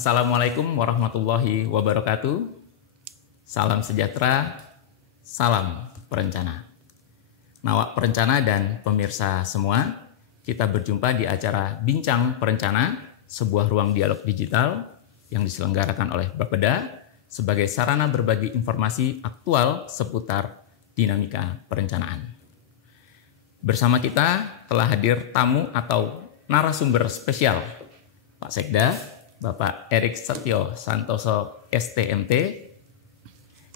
Assalamualaikum warahmatullahi wabarakatuh. Salam sejahtera, salam perencana. Nawak perencana dan pemirsa semua, kita berjumpa di acara Bincang Perencana, sebuah ruang dialog digital yang diselenggarakan oleh Bapeda sebagai sarana berbagi informasi aktual seputar dinamika perencanaan. Bersama kita telah hadir tamu atau narasumber spesial, Pak Sekda, Bapak Erik Setio Santoso STMT,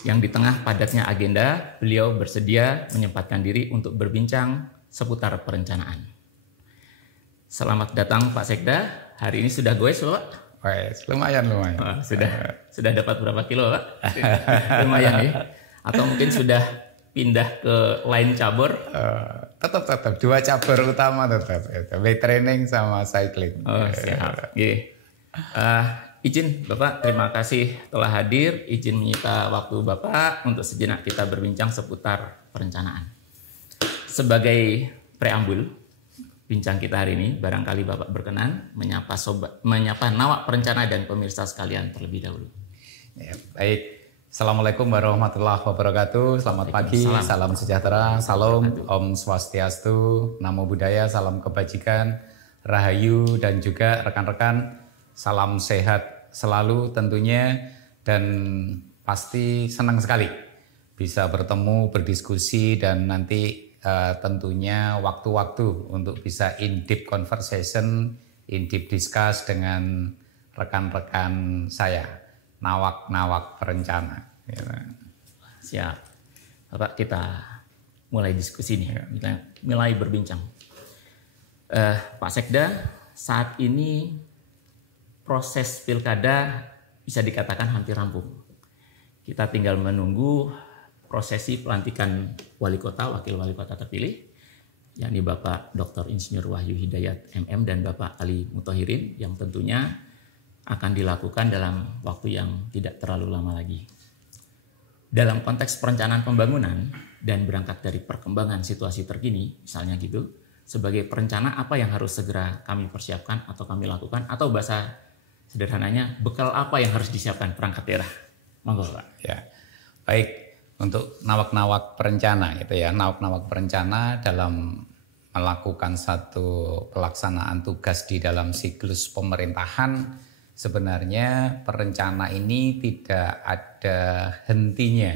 yang di tengah padatnya agenda, beliau bersedia menyempatkan diri untuk berbincang seputar perencanaan. Selamat datang Pak Sekda, hari ini sudah goes Pak? Lumayan. Oh, sudah dapat berapa kilo Pak? Lumayan ya? Atau mungkin sudah pindah ke lain cabur? Tetap 2 cabur utama tetap, weight training sama cycling. Oh siap. Izin Bapak, terima kasih telah hadir. Izin menyita waktu Bapak untuk sejenak kita berbincang seputar perencanaan. Sebagai preambul bincang kita hari ini, barangkali Bapak berkenan menyapa nawak perencana dan pemirsa sekalian terlebih dahulu. Ya, baik. Assalamualaikum warahmatullahi wabarakatuh. Selamat pagi, salam sejahtera, salam, Om Swastiastu, Namo Buddhaya, salam kebajikan, rahayu, dan juga rekan-rekan, salam sehat selalu tentunya, dan pasti senang sekali bisa bertemu, berdiskusi, dan nanti tentunya waktu-waktu untuk bisa in-deep conversation, in-deep discuss dengan rekan-rekan saya. Nawak perencana. Siap. Bapak, kita mulai diskusi nih, mulai berbincang. Pak Sekda, saat ini proses pilkada bisa dikatakan hampir rampung. Kita tinggal menunggu prosesi pelantikan wali kota, wakil wali kota terpilih, yakni Bapak Dr. Insinyur Wahyu Hidayat MM dan Bapak Ali Muthahirin, yang tentunya akan dilakukan dalam waktu yang tidak terlalu lama lagi. Dalam konteks perencanaan pembangunan dan berangkat dari perkembangan situasi terkini, misalnya gitu, sebagai perencana apa yang harus segera kami persiapkan atau kami lakukan, atau bahasa sederhananya, bekal apa yang harus disiapkan perangkat daerah? Monggo Pak. Ya, baik. Untuk nawak-nawak perencana, gitu ya, nawak-nawak perencana dalam melakukan satu pelaksanaan tugas di dalam siklus pemerintahan, sebenarnya perencana ini tidak ada hentinya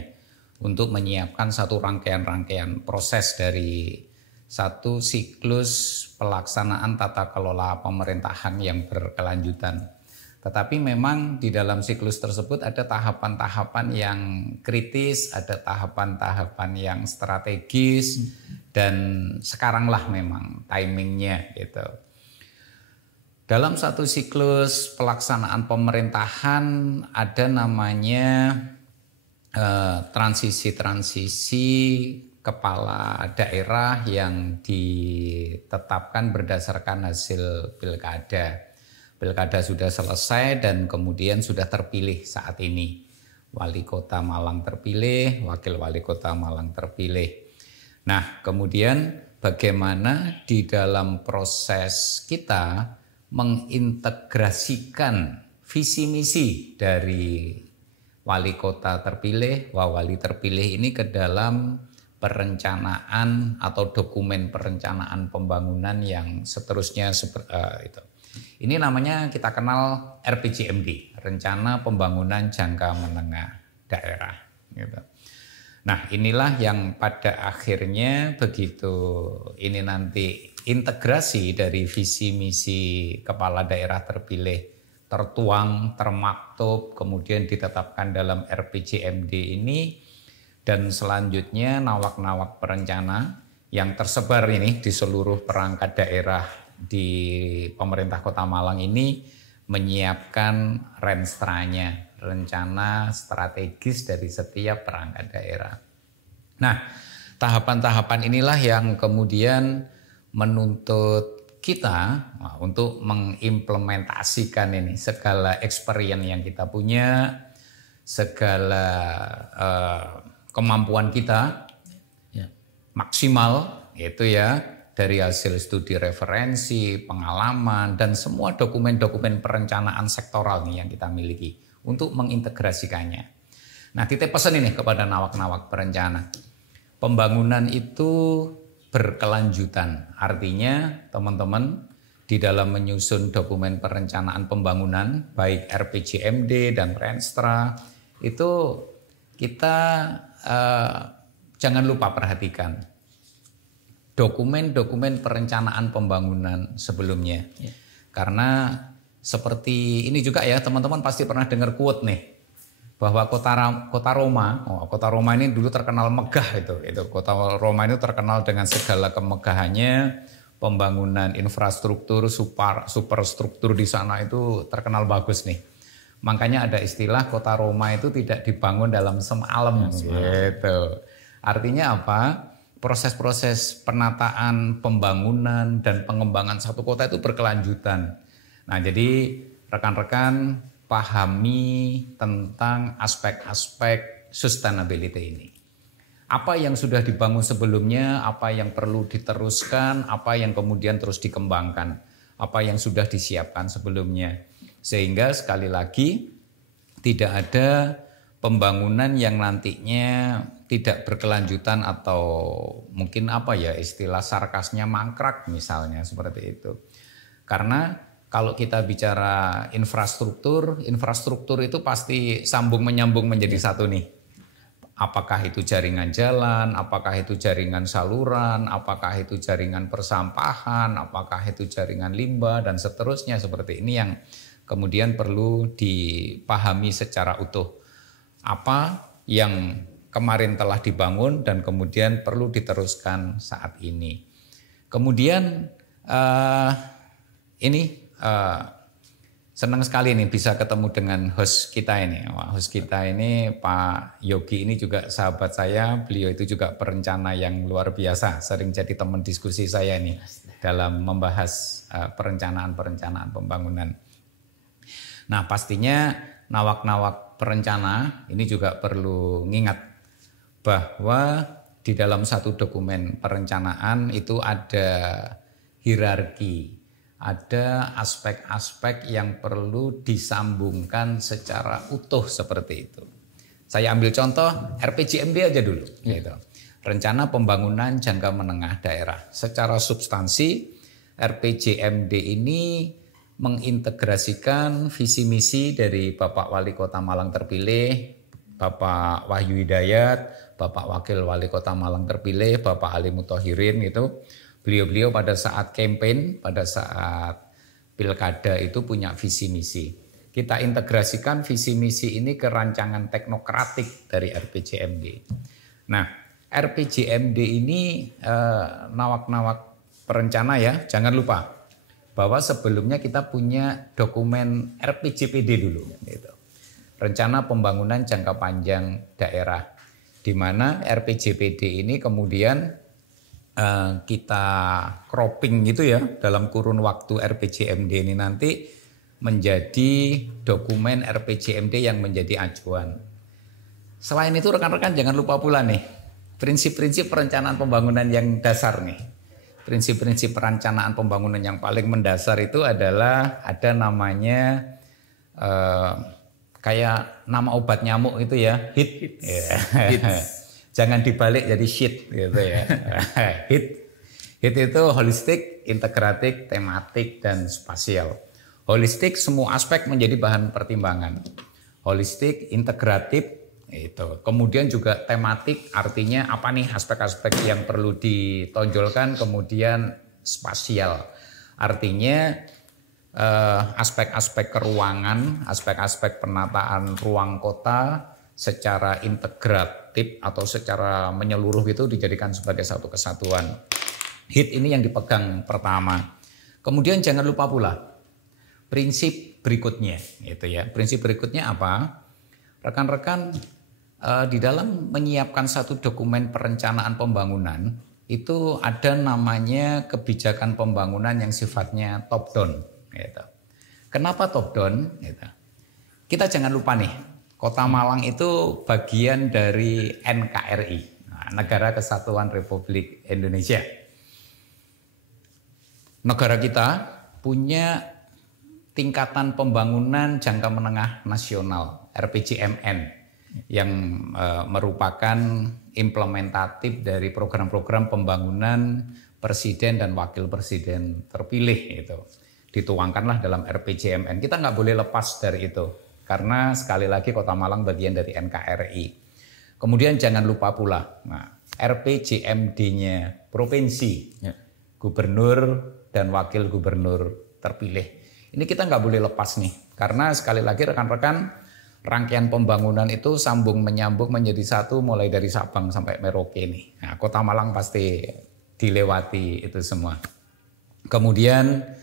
untuk menyiapkan satu rangkaian-rangkaian proses dari satu siklus pelaksanaan tata kelola pemerintahan yang berkelanjutan. Tetapi memang di dalam siklus tersebut ada tahapan-tahapan yang kritis, ada tahapan-tahapan yang strategis, dan sekaranglah memang timingnya gitu. Dalam satu siklus pelaksanaan pemerintahan ada namanya transisi-transisi kepala daerah yang ditetapkan berdasarkan hasil pilkada. Pilkada sudah selesai dan kemudian sudah terpilih saat ini. Wali Kota Malang terpilih, Wakil Wali Kota Malang terpilih. Nah, kemudian bagaimana di dalam proses kita mengintegrasikan visi misi dari wali kota terpilih, wali terpilih ini ke dalam perencanaan atau dokumen perencanaan pembangunan yang seterusnya itu. Ini namanya kita kenal RPJMD, Rencana Pembangunan Jangka Menengah Daerah. Gitu. Nah, inilah yang pada akhirnya begitu ini nanti integrasi dari visi misi kepala daerah terpilih tertuang, termaktub, kemudian ditetapkan dalam RPJMD ini, dan selanjutnya nawak-nawak perencana yang tersebar ini di seluruh perangkat daerah di pemerintah Kota Malang ini menyiapkan renstranya, rencana strategis dari setiap perangkat daerah. Nah, tahapan-tahapan inilah yang kemudian menuntut kita untuk mengimplementasikan ini segala experience yang kita punya, segala kemampuan kita maksimal, gitu ya, dari hasil studi referensi, pengalaman, dan semua dokumen-dokumen perencanaan sektoral nih yang kita miliki untuk mengintegrasikannya. Nah, titip pesan ini kepada nawak-nawak perencana. Pembangunan itu berkelanjutan. Artinya teman-teman di dalam menyusun dokumen perencanaan pembangunan, baik RPJMD dan Renstra, itu kita jangan lupa perhatikan dokumen-dokumen perencanaan pembangunan sebelumnya. Ya. Karena seperti ini juga ya, teman-teman pasti pernah dengar quote nih, bahwa kota Roma ini dulu terkenal megah itu. Kota Roma ini terkenal dengan segala kemegahannya, pembangunan infrastruktur, superstruktur di sana itu terkenal bagus nih. Makanya ada istilah kota Roma itu tidak dibangun dalam semalam gitu. Artinya apa? Proses-proses penataan, pembangunan dan pengembangan satu kota itu berkelanjutan. Nah, jadi rekan-rekan pahami tentang aspek-aspek sustainability ini. Apa yang sudah dibangun sebelumnya, apa yang perlu diteruskan, apa yang kemudian terus dikembangkan, apa yang sudah disiapkan sebelumnya. Sehingga sekali lagi tidak ada pembangunan yang nantinya tidak berkelanjutan atau mungkin istilah sarkasnya mangkrak misalnya seperti itu. Karena kalau kita bicara infrastruktur itu pasti sambung menyambung menjadi satu nih. Apakah itu jaringan jalan, apakah itu jaringan saluran, apakah itu jaringan persampahan, apakah itu jaringan limbah dan seterusnya seperti ini yang kemudian perlu dipahami secara utuh. Apa yang kemarin telah dibangun dan kemudian perlu diteruskan saat ini. Kemudian senang sekali nih bisa ketemu dengan host kita ini. Host kita ini Pak Yogi ini juga sahabat saya. Beliau itu juga perencana yang luar biasa. Sering jadi teman diskusi saya nih dalam membahas perencanaan pembangunan. Nah, pastinya nawak-nawak perencana ini juga perlu mengingat bahwa di dalam satu dokumen perencanaan itu ada hierarki, ada aspek-aspek yang perlu disambungkan secara utuh seperti itu. Saya ambil contoh RPJMD aja dulu. Gitu. Rencana Pembangunan Jangka Menengah Daerah. Secara substansi RPJMD ini mengintegrasikan visi misi dari Bapak Wali Kota Malang terpilih, Bapak Wahyu Hidayat, Bapak Wakil Wali Kota Malang terpilih, Bapak Ali Muthahirin itu. Beliau-beliau pada saat campaign, pada saat pilkada itu punya visi misi. Kita integrasikan visi misi ini ke rancangan teknokratik dari RPJMD. Nah, RPJMD ini nawak-nawak perencana ya, jangan lupa bahwa sebelumnya kita punya dokumen RPJPD dulu, gitu. Rencana Pembangunan Jangka Panjang Daerah, di mana RPJPD ini kemudian kita cropping gitu ya dalam kurun waktu RPJMD ini nanti menjadi dokumen RPJMD yang menjadi acuan. Selain itu rekan-rekan jangan lupa pula nih prinsip-prinsip perencanaan pembangunan yang dasar nih. Prinsip-prinsip perencanaan pembangunan yang paling mendasar itu adalah ada namanya kayak nama obat nyamuk itu ya, HIT. Jangan dibalik jadi shit gitu ya. HIT itu holistik, integratif, tematik dan spasial. Holistik semua aspek menjadi bahan pertimbangan. Holistik, integratif itu. Kemudian juga tematik artinya apa nih aspek-aspek yang perlu ditonjolkan, kemudian spasial. Artinya aspek-aspek keruangan, aspek-aspek penataan ruang kota secara integratif atau secara menyeluruh itu dijadikan sebagai satu kesatuan. HIT ini yang dipegang pertama. Kemudian jangan lupa pula prinsip berikutnya, itu ya. Prinsip berikutnya apa? Rekan-rekan di dalam menyiapkan satu dokumen perencanaan pembangunan itu ada namanya kebijakan pembangunan yang sifatnya top down. Gitu. Kenapa top down? Gitu. Kita jangan lupa nih, Kota Malang itu bagian dari NKRI, Negara Kesatuan Republik Indonesia. negara kita punya tingkatan pembangunan jangka menengah nasional (RPJMN) yang merupakan implementatif dari program-program pembangunan presiden dan wakil presiden terpilih itu. Dituangkanlah dalam RPJMN. Kita nggak boleh lepas dari itu karena sekali lagi Kota Malang bagian dari NKRI. Kemudian jangan lupa pula RPJMD-nya provinsi, gubernur dan wakil gubernur terpilih. Ini kita nggak boleh lepas nih, karena sekali lagi rekan-rekan, rangkaian pembangunan itu sambung menyambung menjadi satu mulai dari Sabang sampai Merauke nih. Nah, Kota Malang pasti dilewati itu semua. Kemudian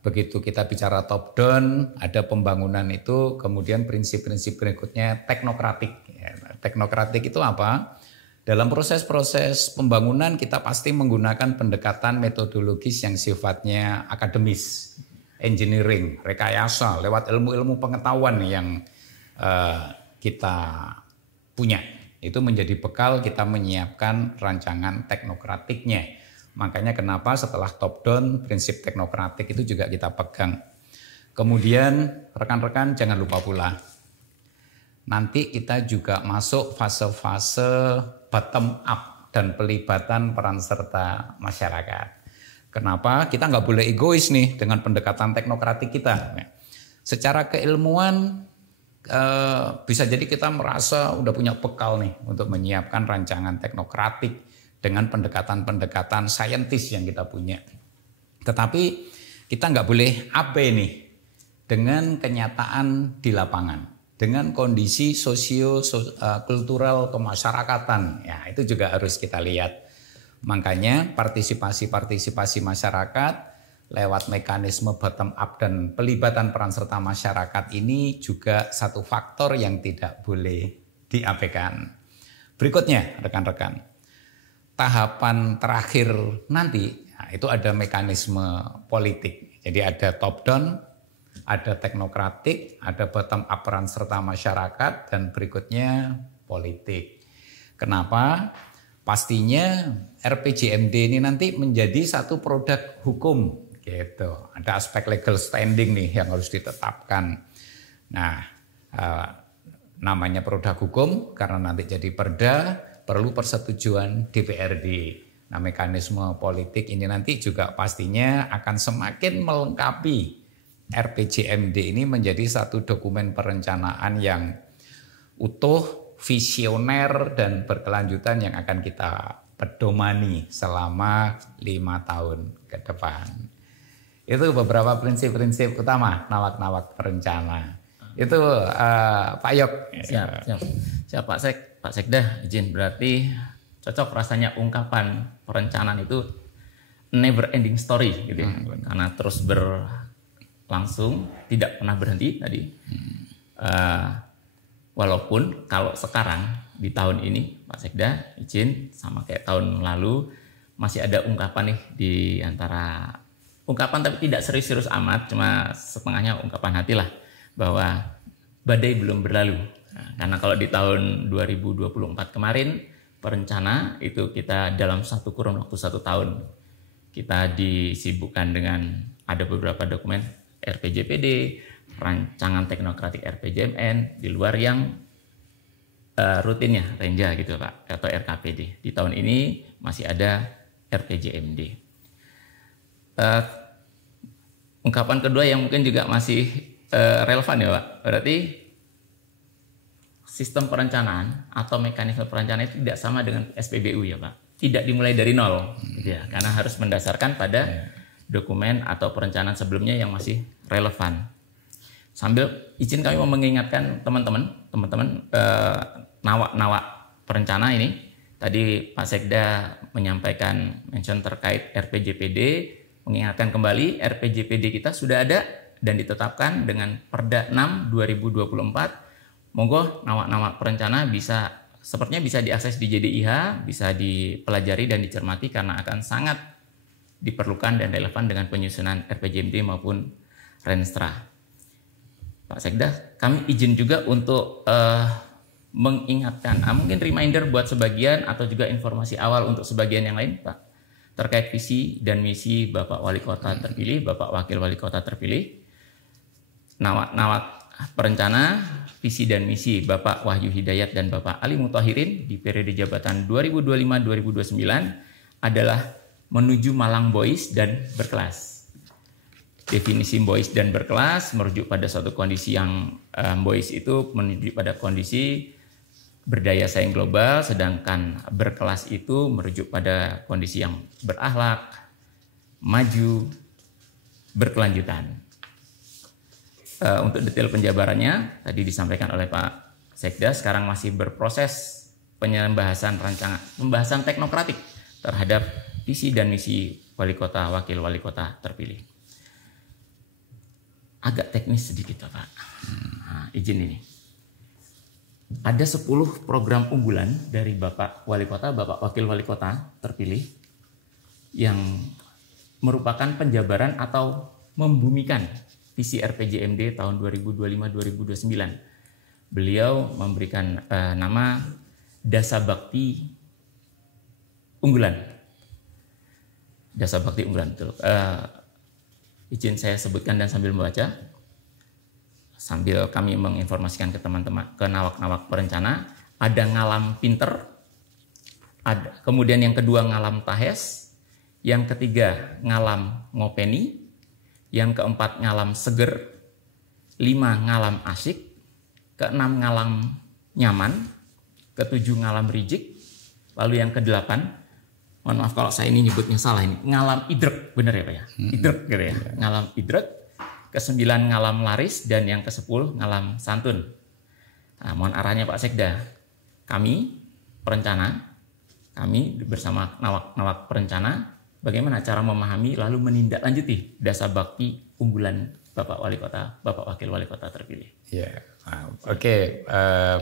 begitu kita bicara top down, ada pembangunan itu, kemudian prinsip-prinsip berikutnya teknokratik. Teknokratik itu apa? Dalam proses-proses pembangunan kita pasti menggunakan pendekatan metodologis yang sifatnya akademis, engineering, rekayasa, lewat ilmu-ilmu pengetahuan yang kita punya. Itu menjadi bekal kita menyiapkan rancangan teknokratiknya. Makanya kenapa setelah top down, prinsip teknokratik itu juga kita pegang. Kemudian rekan-rekan jangan lupa pula, nanti kita juga masuk fase-fase bottom up dan pelibatan peran serta masyarakat. Kenapa? Kita nggak boleh egois nih dengan pendekatan teknokratik kita. Secara keilmuan bisa jadi kita merasa udah punya bekal nih untuk menyiapkan rancangan teknokratik dengan pendekatan-pendekatan saintis yang kita punya. Tetapi kita nggak boleh abai nih dengan kenyataan di lapangan, dengan kondisi sosio-kultural kemasyarakatan. Ya, itu juga harus kita lihat. Makanya partisipasi masyarakat lewat mekanisme bottom up dan pelibatan peran serta masyarakat ini juga satu faktor yang tidak boleh diabaikan. Berikutnya rekan-rekan, tahapan terakhir nanti itu ada mekanisme politik. Jadi ada top down, ada teknokratik, ada bottom up peran serta masyarakat, dan berikutnya politik. Kenapa? Pastinya RPJMD ini nanti menjadi satu produk hukum, gitu. Ada aspek legal standing nih yang harus ditetapkan. Nah, namanya produk hukum karena nanti jadi perda, perlu persetujuan DPRD. Nah, mekanisme politik ini nanti juga pastinya akan semakin melengkapi RPJMD ini menjadi satu dokumen perencanaan yang utuh, visioner, dan berkelanjutan yang akan kita pedomani selama 5 tahun ke depan. Itu beberapa prinsip-prinsip utama nawak-nawak perencana. Itu Pak Yok. Siap Pak Sekda, izin berarti cocok rasanya ungkapan perencanaan itu never ending story gitu ya. Karena terus berlangsung, tidak pernah berhenti tadi. Walaupun kalau sekarang di tahun ini Pak Sekda izin sama kayak tahun lalu masih ada ungkapan nih di antara ungkapan tapi tidak serius-serius amat, cuma setengahnya ungkapan hati lah bahwa badai belum berlalu. Nah, karena kalau di tahun 2024 kemarin perencana itu kita dalam kurun waktu 1 tahun kita disibukkan dengan ada beberapa dokumen RPJPD, rancangan teknokratik RPJMN, di luar yang rutinnya Renja gitu Pak, atau RKPD. Di tahun ini masih ada RPJMD. Ungkapan kedua yang mungkin juga masih relevan ya Pak, berarti sistem perencanaan atau mekanisme perencanaan itu tidak sama dengan SPBU ya Pak, tidak dimulai dari nol gitu ya, karena harus mendasarkan pada dokumen atau perencanaan sebelumnya yang masih relevan. Sambil izin kami mau mengingatkan teman-teman nawak-nawak perencana ini, tadi Pak Sekda menyampaikan mention terkait RPJPD, mengingatkan kembali RPJPD kita sudah ada dan ditetapkan dengan Perda 6 2024. Monggo nawak-nawak perencana sepertinya bisa diakses di JDIH, bisa dipelajari dan dicermati karena akan sangat diperlukan dan relevan dengan penyusunan RPJMD maupun Renstra. Pak Sekda, kami izin juga untuk mengingatkan, mungkin reminder buat sebagian atau juga informasi awal untuk sebagian yang lain, Pak. terkait visi dan misi Bapak Wali Kota terpilih, Bapak Wakil Wali Kota terpilih, nawak perencana visi dan misi Bapak Wahyu Hidayat dan Bapak Ali Muthahirin di periode jabatan 2025-2029 adalah menuju Malang Boys dan berkelas. Definisi boys dan berkelas merujuk pada suatu kondisi yang boys itu menuju pada kondisi berdaya saing global, sedangkan berkelas itu merujuk pada kondisi yang berakhlak, maju, berkelanjutan. Untuk detail penjabarannya tadi disampaikan oleh Pak Sekda, sekarang masih berproses pembahasan teknokratik terhadap visi dan misi wali kota, wakil wali kota terpilih. Agak teknis sedikit Pak. Nah, izin ini. Ada 10 program unggulan dari Bapak Wali Kota, Bapak Wakil Wali Kota terpilih yang merupakan penjabaran atau membumikan visi RPJMD tahun 2025-2029. Beliau memberikan nama Dasa Bakti Unggulan. Dasa Bakti Unggulan, betul. Izin saya sebutkan dan sambil membaca. Sambil kami menginformasikan ke teman-teman, ke nawak-nawak perencana, ada ngalam pinter, kemudian yang kedua ngalam tahes, yang ketiga ngalam ngopeni, yang keempat ngalam seger, 5 ngalam asyik, keenam ngalam nyaman, ketujuh ngalam rijik, lalu yang kedelapan, mohon maaf kalau saya ini nyebutnya salah ini, ngalam idrek, bener ya Pak ya? Idrek gitu ya, ngalam idrek. Ke-9 ngalam laris dan yang ke-10 ngalam santun. Nah, mohon arahnya Pak Sekda. Kami perencana, kami bersama nawak-nawak perencana, bagaimana cara memahami lalu menindaklanjuti dasa bakti unggulan Bapak Wali Kota, Bapak Wakil Wali Kota terpilih. Ya, oke,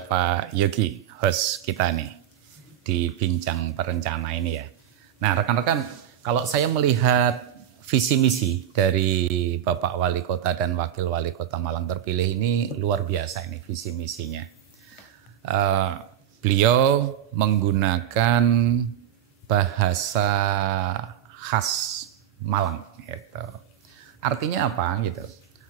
Pak Yogi, host kita nih di Bincang Perencana ini ya. Nah, rekan-rekan, kalau saya melihat visi misi dari Bapak Wali Kota dan Wakil Wali Kota Malang terpilih ini luar biasa ini visi misinya. Beliau menggunakan bahasa khas Malang gitu. Artinya apa gitu?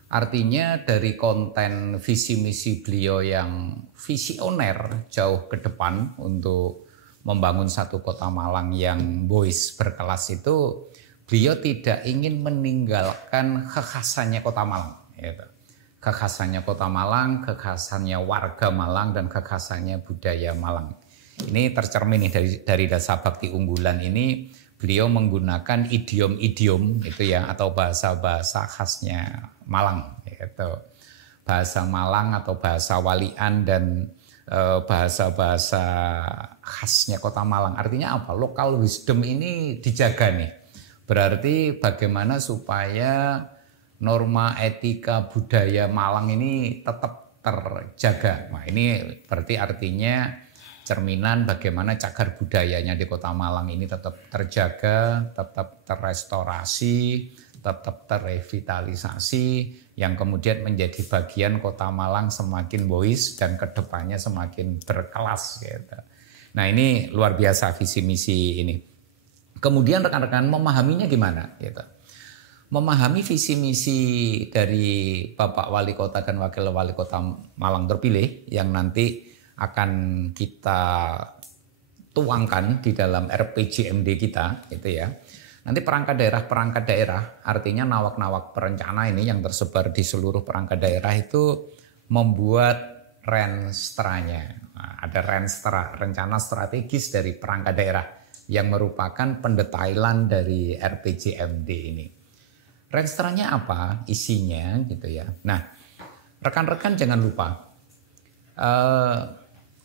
Artinya dari konten visi misi beliau yang visioner jauh ke depan untuk membangun satu kota Malang yang boys berkelas itu, beliau tidak ingin meninggalkan kekhasannya Kota Malang, gitu. Kekhasannya Kota Malang, kekhasannya warga Malang, dan kekhasannya budaya Malang. Ini tercermin nih dari dasa bakti unggulan ini, beliau menggunakan idiom-idiom itu ya, atau bahasa-bahasa khasnya Malang, gitu. Bahasa Malang atau bahasa walian dan bahasa-bahasa khasnya Kota Malang. Artinya apa? Local wisdom ini dijaga nih. Berarti bagaimana supaya norma etika budaya Malang ini tetap terjaga. Nah, ini berarti artinya cerminan bagaimana cagar budayanya di Kota Malang ini tetap terjaga, tetap terestorasi, tetap terrevitalisasi, yang kemudian menjadi bagian Kota Malang semakin boys dan kedepannya semakin berkelas gitu. Nah, ini luar biasa visi misi ini. Kemudian rekan-rekan memahaminya gimana gitu. Memahami visi misi dari Bapak Wali Kota dan Wakil Wali Kota Malang terpilih yang nanti akan kita tuangkan di dalam RPJMD kita gitu ya. Nanti perangkat daerah artinya nawak-nawak perencana ini yang tersebar di seluruh perangkat daerah itu membuat renstranya. Nah, ada renstra, rencana strategis dari perangkat daerah yang merupakan pendetailan dari RPJMD ini. Renstranya apa? Isinya gitu ya. Nah, rekan-rekan jangan lupa,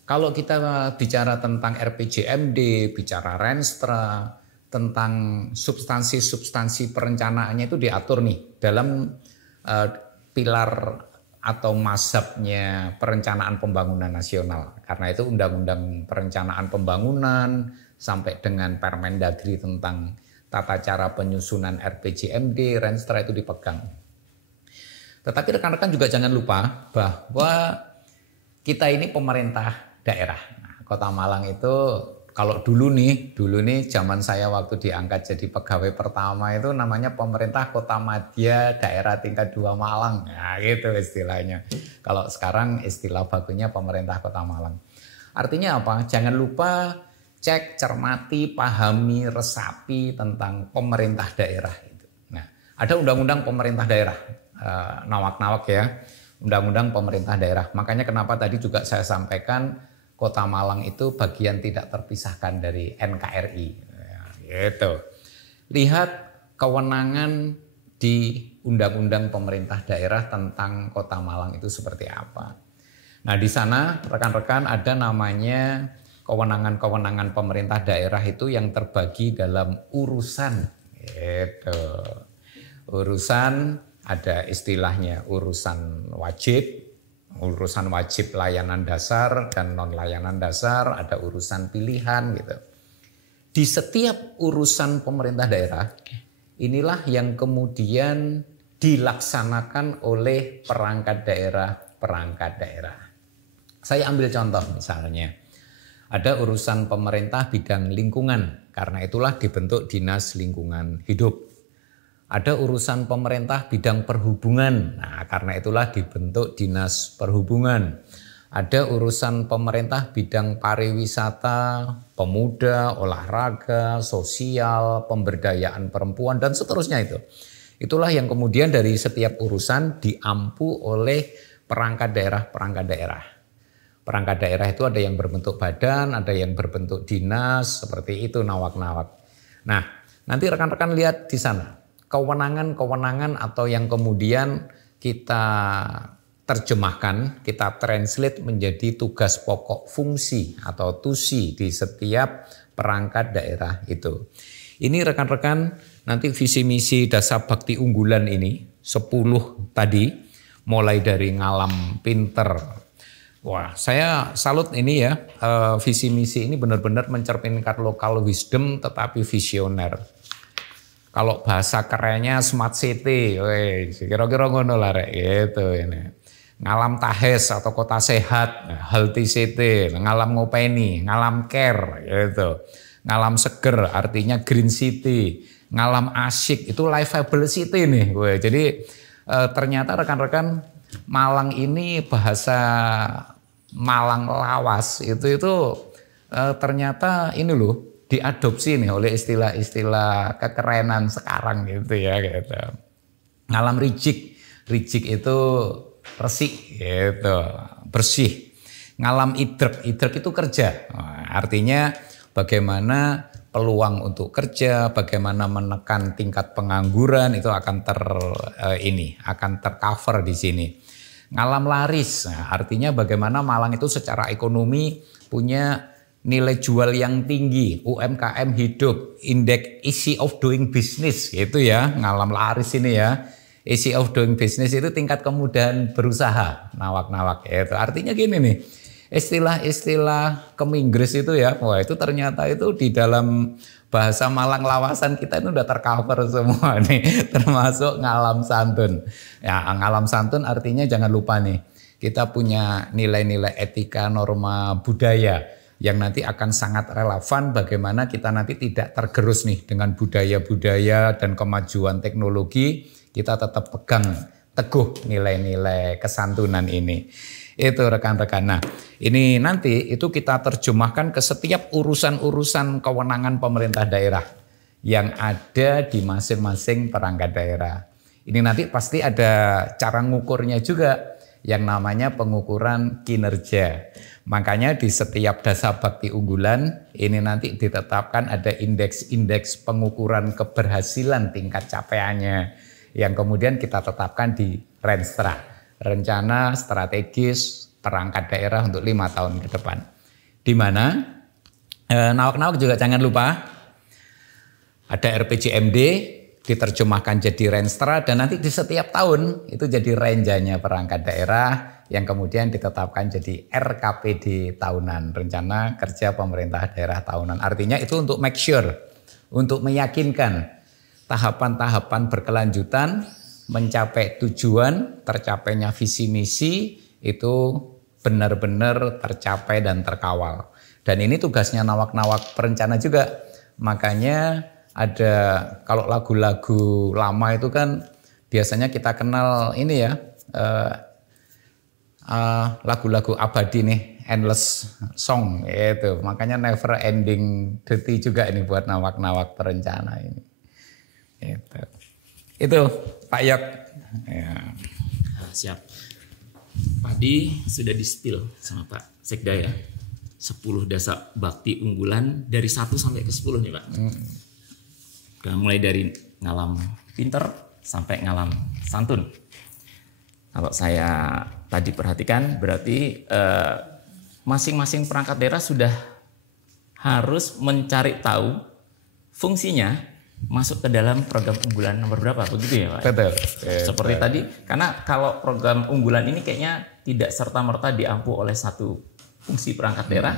kalau kita bicara tentang RPJMD, bicara renstra, tentang substansi-substansi perencanaannya itu diatur nih dalam pilar atau mazhabnya perencanaan pembangunan nasional. Karena itu Undang-Undang Perencanaan Pembangunan sampai dengan Permendagri tentang tata cara penyusunan RPJMD, Renstra itu dipegang. Tetapi rekan-rekan juga jangan lupa bahwa kita ini pemerintah daerah. Nah, Kota Malang itu kalau dulu nih zaman saya waktu diangkat jadi pegawai pertama itu namanya pemerintah Kota Madya daerah tingkat 2 Malang. Nah, gitu istilahnya. Kalau sekarang istilah bakunya pemerintah Kota Malang. Artinya apa? Jangan lupa cek, cermati, pahami, resapi tentang pemerintah daerah itu. Nah, ada undang-undang pemerintah daerah. Nawak-nawak ya. Undang-undang pemerintah daerah. Makanya kenapa tadi juga saya sampaikan Kota Malang itu bagian tidak terpisahkan dari NKRI. Ya, gitu. Lihat kewenangan di Undang-Undang Pemerintah Daerah tentang Kota Malang itu seperti apa. Nah, di sana rekan-rekan ada namanya kewenangan-kewenangan pemerintah daerah itu yang terbagi dalam urusan. Gitu. Urusan ada istilahnya urusan wajib layanan dasar dan non layanan dasar, ada urusan pilihan gitu. Di setiap urusan pemerintah daerah, inilah yang kemudian dilaksanakan oleh perangkat daerah. Saya ambil contoh misalnya, ada urusan pemerintah bidang lingkungan, karena itulah dibentuk Dinas Lingkungan Hidup. Ada urusan pemerintah bidang perhubungan, nah karena itulah dibentuk Dinas Perhubungan. Ada urusan pemerintah bidang pariwisata, pemuda, olahraga, sosial, pemberdayaan perempuan, dan seterusnya itu. Itulah yang kemudian dari setiap urusan diampu oleh perangkat daerah. Perangkat daerah itu ada yang berbentuk badan, ada yang berbentuk dinas, seperti itu nawak-nawak. Nah, nanti rekan-rekan lihat di sana. Kewenangan-kewenangan atau yang kemudian kita terjemahkan, kita translate menjadi tugas pokok fungsi atau tusi di setiap perangkat daerah itu. Ini rekan-rekan nanti visi misi dasar bakti unggulan ini 10 tadi mulai dari ngalam pinter. Wah, saya salut ini ya, visi misi ini benar-benar mencerminkan lokal wisdom tetapi visioner. Kalau bahasa kerennya smart city, kira-kira ngono lah rek gitu ini. Ngalam tahes atau kota sehat, healthy city, ngalam ngopeni, ngalam care gitu. Ngalam seger artinya green city, ngalam asyik itu livable city nih. Jadi ternyata rekan-rekan Malang ini bahasa Malang lawas itu ternyata ini loh. Diadopsi nih oleh istilah-istilah kekerenan sekarang gitu ya gitu. Ngalam rijik itu resik gitu, bersih. Ngalam idrek itu kerja. Nah, artinya bagaimana peluang untuk kerja, bagaimana menekan tingkat pengangguran itu akan tercover di sini. Ngalam laris, nah, artinya bagaimana Malang itu secara ekonomi punya nilai jual yang tinggi, UMKM hidup, indeks easy of doing business gitu ya, ngalam laris ini ya. Easy of doing business itu tingkat kemudahan berusaha, nawak-nawak itu. Artinya gini nih, istilah-istilah Inggris itu ya, wah itu ternyata itu di dalam bahasa Malang lawasan kita itu udah tercover semua nih, termasuk ngalam santun. Ya, ngalam santun artinya jangan lupa nih, kita punya nilai-nilai etika norma budaya yang nanti akan sangat relevan bagaimana kita nanti tidak tergerus nih dengan budaya-budaya dan kemajuan teknologi, kita tetap pegang teguh nilai-nilai kesantunan ini. Itu rekan-rekan. Nah, ini nanti itu kita terjemahkan ke setiap urusan-urusan kewenangan pemerintah daerah yang ada di masing-masing perangkat daerah. Ini nanti pasti ada cara ngukurnya juga yang namanya pengukuran kinerja. Makanya di setiap dasar bakti unggulan ini nanti ditetapkan ada indeks-indeks pengukuran keberhasilan tingkat capaiannya yang kemudian kita tetapkan di Renstra, rencana strategis perangkat daerah untuk 5 tahun ke depan. Di mana nawak-nawak juga jangan lupa ada RPJMD diterjemahkan jadi Renstra dan nanti di setiap tahun itu jadi renjanya perangkat daerah yang kemudian ditetapkan jadi RKPD tahunan, rencana kerja pemerintah daerah tahunan. Artinya itu untuk make sure, untuk meyakinkan tahapan-tahapan berkelanjutan mencapai tujuan, tercapainya visi misi itu benar-benar tercapai dan terkawal. Dan ini tugasnya nawak-nawak perencana juga. Makanya ada kalau lagu-lagu lama itu kan biasanya kita kenal ini ya, lagu-lagu abadi nih, endless song itu. Makanya never ending detik juga ini buat nawak-nawak perencana ini. Itu Pak Yok. Ya. Siap. Tadi sudah di-spill sama Pak Sekda ya. 10 dasar bakti unggulan dari 1 sampai ke 10 nih Pak. Mulai dari ngalam pinter sampai ngalam santun. Kalau saya tadi perhatikan berarti masing-masing perangkat daerah sudah harus mencari tahu fungsinya masuk ke dalam program unggulan nomor berapa, begitu ya Pak? Betul. Seperti tadi, karena kalau program unggulan ini kayaknya tidak serta-merta diampu oleh satu fungsi perangkat daerah,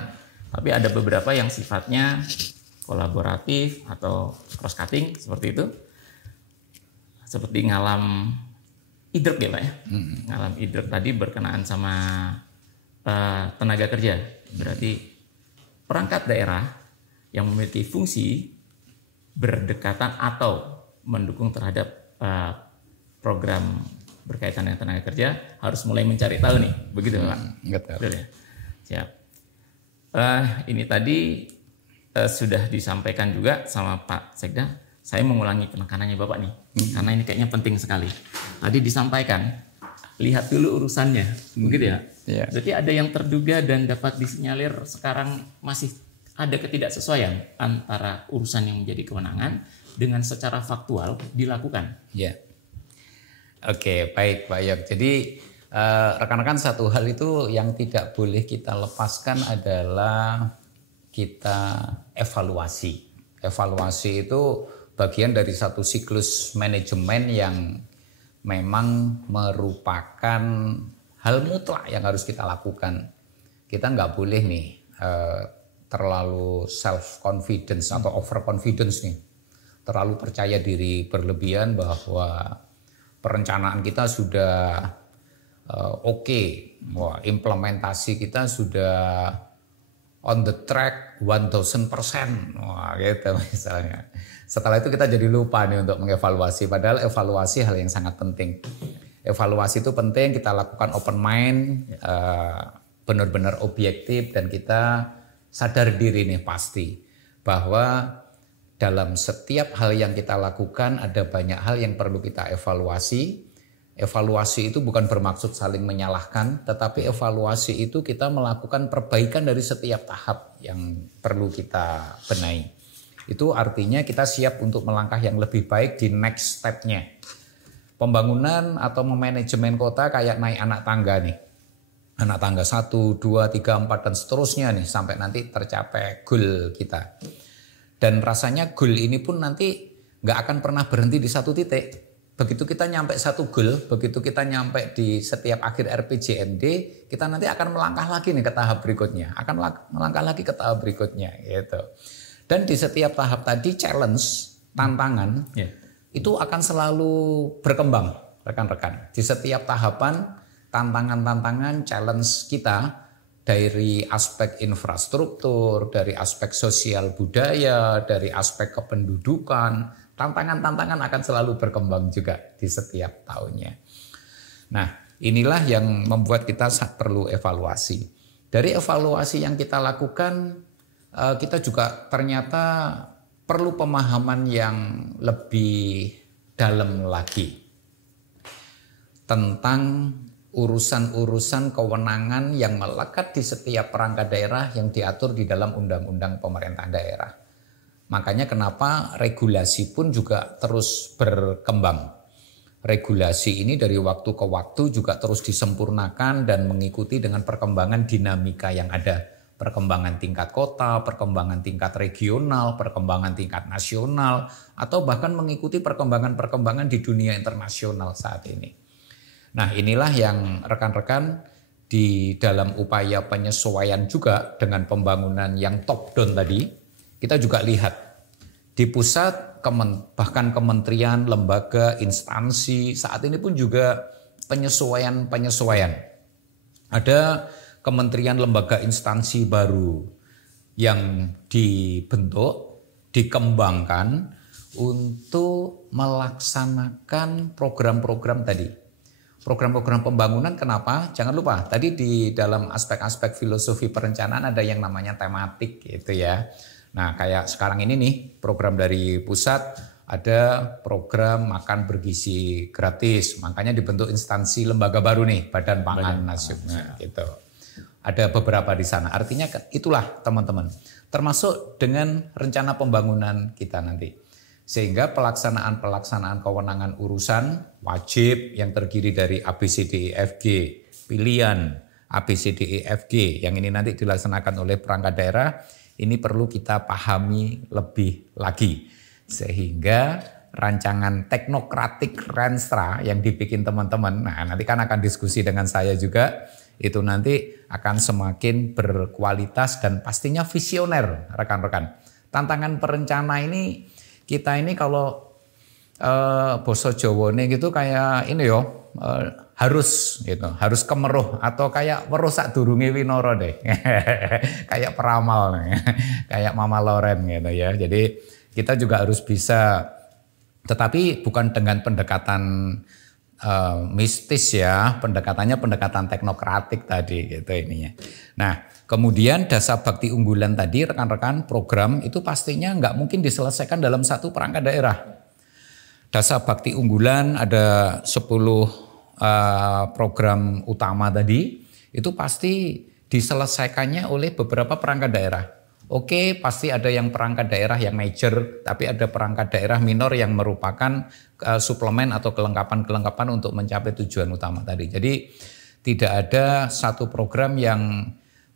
tapi ada beberapa yang sifatnya kolaboratif atau cross cutting seperti itu. Seperti ngalam idrek ya Pak ya. Ngalam idrek tadi berkenaan sama tenaga kerja. Berarti perangkat daerah yang memiliki fungsi berdekatan atau mendukung terhadap program berkaitan dengan tenaga kerja harus mulai mencari tahu nih, begitu Pak? Betul ya. Siap. Ini tadi sudah disampaikan juga sama Pak Sekda. Saya mengulangi penekanannya Bapak nih, karena ini kayaknya penting sekali. Tadi disampaikan, lihat dulu urusannya, begitu ya. Yeah. Berarti ada yang terduga dan dapat disinyalir sekarang masih ada ketidaksesuaian antara urusan yang menjadi kewenangan dengan secara faktual dilakukan. Ya. Oke, baik Pak Yok. Jadi rekan-rekan satu hal itu yang tidak boleh kita lepaskan adalah kita evaluasi. Evaluasi itu bagian dari satu siklus manajemen yang memang merupakan hal mutlak yang harus kita lakukan. Kita nggak boleh nih terlalu self confidence atau over confidence nih, terlalu percaya diri berlebihan bahwa perencanaan kita sudah oke. Wah, implementasi kita sudah on the track 1000%. Wah, gitu misalnya. Setelah itu kita jadi lupa nih untuk mengevaluasi, padahal evaluasi hal yang sangat penting. Evaluasi itu penting, kita lakukan open mind, benar-benar objektif, dan kita sadar diri nih pasti bahwa dalam setiap hal yang kita lakukan ada banyak hal yang perlu kita evaluasi. Evaluasi itu bukan bermaksud saling menyalahkan, tetapi evaluasi itu kita melakukan perbaikan dari setiap tahap yang perlu kita benahi. Itu artinya kita siap untuk melangkah yang lebih baik di next step-nya. Pembangunan atau memanajemen kota kayak naik anak tangga nih. Anak tangga 1, 2, 3, 4 dan seterusnya nih sampai nanti tercapai goal kita. Dan rasanya goal ini pun nanti nggak akan pernah berhenti di satu titik. Begitu kita nyampe satu goal, begitu kita nyampe di setiap akhir RPJMD, kita nanti akan melangkah lagi nih ke tahap berikutnya. Akan melangkah lagi ke tahap berikutnya gitu. Dan di setiap tahap tadi challenge, tantangan, itu akan selalu berkembang rekan-rekan. Di setiap tahapan tantangan-tantangan challenge kita dari aspek infrastruktur, dari aspek sosial budaya, dari aspek kependudukan, tantangan-tantangan akan selalu berkembang juga di setiap tahunnya. Nah, inilah yang membuat kita perlu evaluasi. Dari evaluasi yang kita lakukan, kita juga ternyata perlu pemahaman yang lebih dalam lagi tentang urusan-urusan kewenangan yang melekat di setiap perangkat daerah yang diatur di dalam undang-undang pemerintah daerah. Makanya kenapa regulasi pun juga terus berkembang. Regulasi ini dari waktu ke waktu juga terus disempurnakan dan mengikuti dengan perkembangan dinamika yang ada. Perkembangan tingkat kota, perkembangan tingkat regional, perkembangan tingkat nasional, atau bahkan mengikuti perkembangan-perkembangan di dunia internasional saat ini. Nah, inilah yang rekan-rekan di dalam upaya penyesuaian juga dengan pembangunan yang top down tadi, kita juga lihat di pusat, bahkan kementerian, lembaga, instansi, saat ini pun juga penyesuaian. Ada kementerian, lembaga, instansi baru. yang dibentuk, dikembangkan untuk melaksanakan program-program tadi. Program-program pembangunan kenapa? Jangan lupa tadi di dalam aspek-aspek filosofi perencanaan ada yang namanya tematik gitu ya. Nah kayak sekarang ini nih program dari pusat ada program makan bergizi gratis. Makanya dibentuk instansi lembaga baru nih Badan Pangan Nasional gitu. Ada beberapa di sana. Artinya itulah teman-teman. Termasuk dengan rencana pembangunan kita nanti. Sehingga pelaksanaan kewenangan urusan wajib yang terdiri dari ABCDEFG, pilihan ABCDEFG yang ini nanti dilaksanakan oleh perangkat daerah, ini perlu kita pahami lebih lagi. Sehingga rancangan teknokratik Renstra yang dibikin teman-teman, nah nanti kan akan diskusi dengan saya juga, itu nanti akan semakin berkualitas dan pastinya visioner rekan-rekan. Tantangan perencana ini, kita ini kalau basa Jawane gitu kayak ini yo harus gitu, harus kemeruh atau kayak weruh sadurunge winara deh. Kayak peramal kayak Mama Loren gitu ya. Jadi kita juga harus bisa, tetapi bukan dengan pendekatan mistis ya, pendekatannya pendekatan teknokratik tadi gitu ininya. Nah, kemudian dasar bakti unggulan tadi rekan-rekan program itu pastinya nggak mungkin diselesaikan dalam satu perangkat daerah. Dasar bakti unggulan ada 10 program utama tadi itu pasti diselesaikannya oleh beberapa perangkat daerah. Oke, pasti ada yang perangkat daerah yang major, tapi ada perangkat daerah minor yang merupakan suplemen atau kelengkapan-kelengkapan untuk mencapai tujuan utama tadi. Jadi tidak ada satu program yang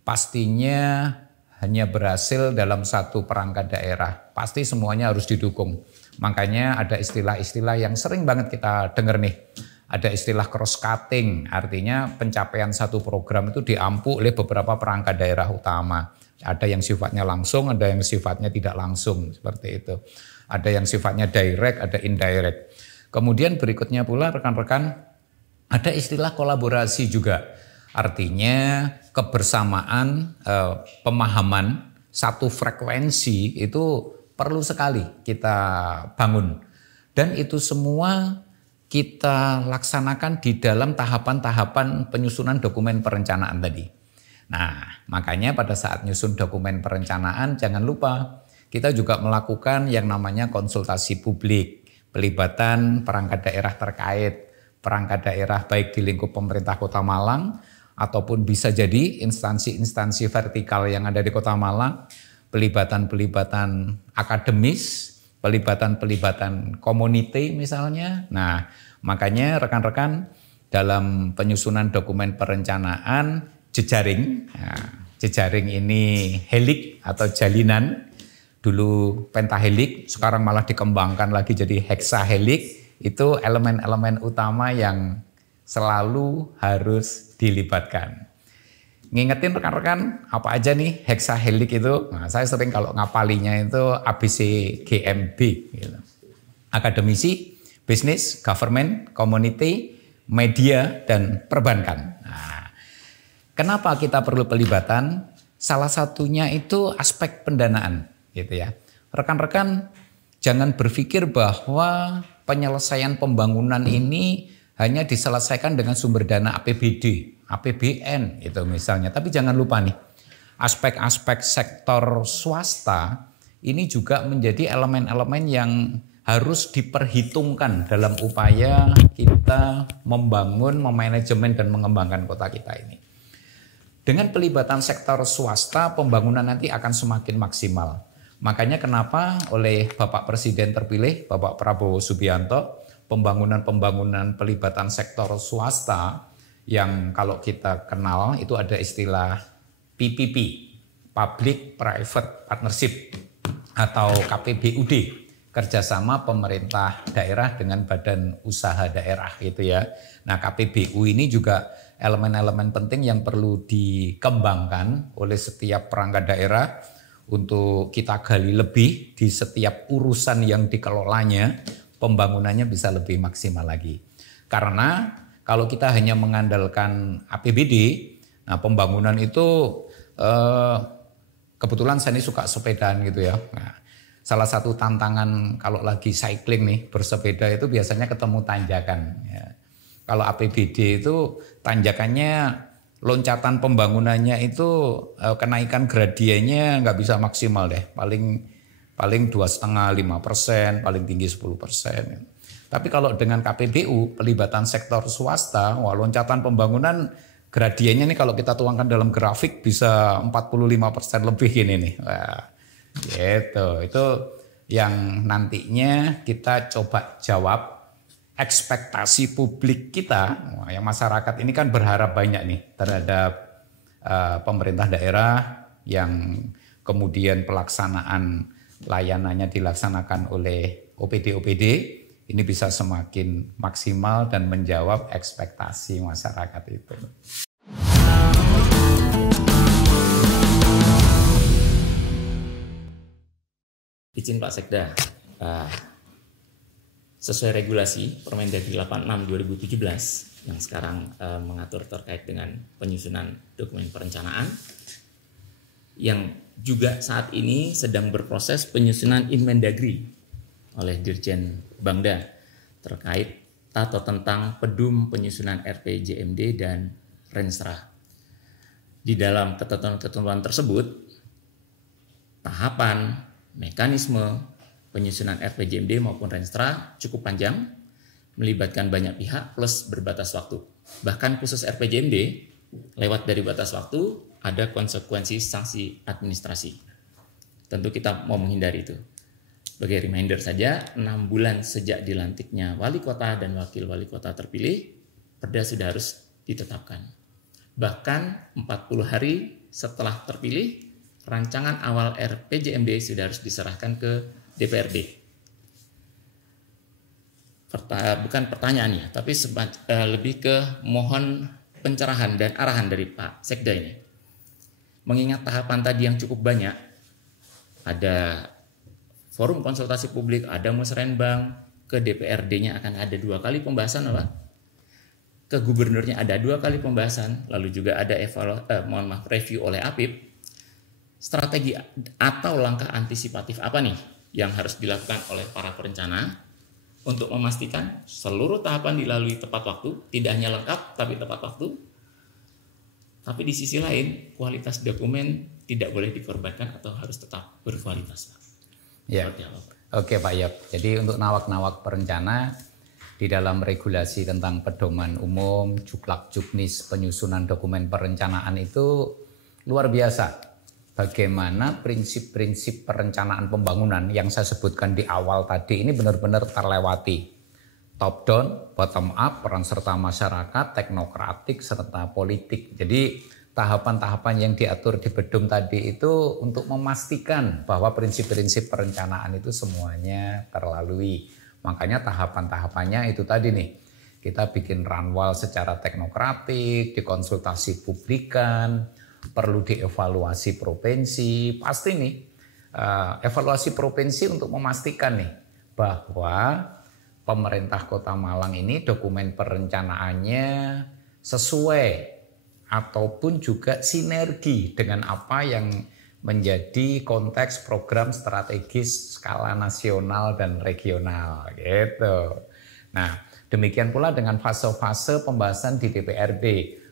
pastinya hanya berhasil dalam satu perangkat daerah. Pasti semuanya harus didukung. Makanya ada istilah-istilah yang sering banget kita dengar nih. Ada istilah cross cutting, artinya pencapaian satu program itu diampu oleh beberapa perangkat daerah utama. Ada yang sifatnya langsung, ada yang sifatnya tidak langsung, seperti itu. Ada yang sifatnya direct, ada indirect. Kemudian berikutnya pula rekan-rekan, ada istilah kolaborasi juga. Artinya kebersamaan, pemahaman, satu frekuensi itu perlu sekali kita bangun. Dan itu semua kita laksanakan di dalam tahapan-tahapan penyusunan dokumen perencanaan tadi. Nah, makanya pada saat nyusun dokumen perencanaan jangan lupa kita juga melakukan yang namanya konsultasi publik, pelibatan perangkat daerah terkait, perangkat daerah baik di lingkup pemerintah Kota Malang ataupun bisa jadi instansi-instansi vertikal yang ada di Kota Malang, pelibatan-pelibatan akademis, pelibatan-pelibatan community misalnya. Nah, makanya rekan-rekan dalam penyusunan dokumen perencanaan jejaring, nah, jejaring ini helik atau jalinan, dulu pentahelik, sekarang malah dikembangkan lagi jadi heksahelik, itu elemen-elemen utama yang selalu harus dilibatkan. Ngingetin rekan-rekan apa aja nih heksahelik itu, nah, saya sering kalau ngapalinya itu ABCGMB. Gitu. Akademisi, bisnis, government, community, media, dan perbankan. Kenapa kita perlu pelibatan? Salah satunya itu aspek pendanaan, gitu ya. Rekan-rekan jangan berpikir bahwa penyelesaian pembangunan ini hanya diselesaikan dengan sumber dana APBD, APBN itu misalnya. Tapi jangan lupa nih, aspek-aspek sektor swasta ini juga menjadi elemen-elemen yang harus diperhitungkan dalam upaya kita membangun, memanajemen dan mengembangkan kota kita ini. Dengan pelibatan sektor swasta, pembangunan nanti akan semakin maksimal. Makanya kenapa oleh Bapak Presiden terpilih, Bapak Prabowo Subianto, pembangunan pelibatan sektor swasta yang kalau kita kenal itu ada istilah PPP, Public Private Partnership atau KPBUD, kerjasama pemerintah daerah dengan badan usaha daerah gitu ya. Nah KPBU ini juga elemen-elemen penting yang perlu dikembangkan oleh setiap perangkat daerah untuk kita gali lebih di setiap urusan yang dikelolanya, pembangunannya bisa lebih maksimal lagi. Karena kalau kita hanya mengandalkan APBD, nah pembangunan itu kebetulan saya ini suka sepedaan gitu ya. Nah, salah satu tantangan kalau lagi cycling nih, bersepeda itu biasanya ketemu tanjakan. Ya. Kalau APBD itu tanjakannya, loncatan pembangunannya itu kenaikan gradiennya nggak bisa maksimal deh. Paling 2,5-5%, paling tinggi 10%. Tapi kalau dengan KPBU, pelibatan sektor swasta, wah loncatan pembangunan gradiennya nih kalau kita tuangkan dalam grafik bisa 45% lebih ini nih. Wah, gitu. Itu yang nantinya kita coba jawab ekspektasi publik kita. Wah, yang masyarakat ini kan berharap banyak nih terhadap pemerintah daerah yang kemudian pelaksanaan layanannya dilaksanakan oleh OPD-OPD. Ini bisa semakin maksimal dan menjawab ekspektasi masyarakat itu. Izin Pak Sekda, sesuai regulasi Permendagri 86 2017 yang sekarang mengatur terkait dengan penyusunan dokumen perencanaan, yang juga saat ini sedang berproses penyusunan Inmendagri oleh Dirjen Bangda terkait atau tentang pedum penyusunan RPJMD dan Renstra. Di dalam ketentuan-ketentuan tersebut, tahapan, mekanisme penyusunan RPJMD maupun Renstra cukup panjang, melibatkan banyak pihak plus berbatas waktu. Bahkan khusus RPJMD, lewat dari batas waktu, ada konsekuensi sanksi administrasi. Tentu kita mau menghindari itu. Sebagai reminder saja, 6 bulan sejak dilantiknya wali kota dan wakil wali kota terpilih, perda sudah harus ditetapkan. Bahkan 40 hari setelah terpilih, rancangan awal RPJMD sudah harus diserahkan ke DPRD. Bukan pertanyaan ya, tapi lebih ke mohon pencerahan dan arahan dari Pak Sekda ini. Mengingat tahapan tadi yang cukup banyak, ada forum konsultasi publik, ada musrenbang, ke DPRD-nya akan ada 2 kali pembahasan, Pak. Ke gubernurnya ada 2 kali pembahasan, lalu juga ada review oleh APIP. Strategi atau langkah antisipatif apa nih yang harus dilakukan oleh para perencana untuk memastikan seluruh tahapan dilalui tepat waktu, tidak hanya lengkap tapi tepat waktu. Tapi di sisi lain, kualitas dokumen tidak boleh dikorbankan atau harus tetap berkualitas, Pak. Ya, oke Pak Yop. Jadi untuk nawak-nawak perencana di dalam regulasi tentang pedoman umum, juklak-juknis penyusunan dokumen perencanaan itu luar biasa. Bagaimana prinsip-prinsip perencanaan pembangunan yang saya sebutkan di awal tadi ini benar-benar terlewati. Top down, bottom up, peran serta masyarakat, teknokratik, serta politik. Jadi tahapan-tahapan yang diatur di bedum tadi itu untuk memastikan bahwa prinsip-prinsip perencanaan itu semuanya terlalui. Makanya tahapan-tahapannya itu tadi nih. Kita bikin runwal secara teknokratik, dikonsultasi publikan, perlu dievaluasi provinsi. Pasti nih evaluasi provinsi untuk memastikan nih bahwa pemerintah Kota Malang ini dokumen perencanaannya sesuai ataupun juga sinergi dengan apa yang menjadi konteks program strategis skala nasional dan regional gitu. Nah, demikian pula dengan fase-fase pembahasan di DPRD.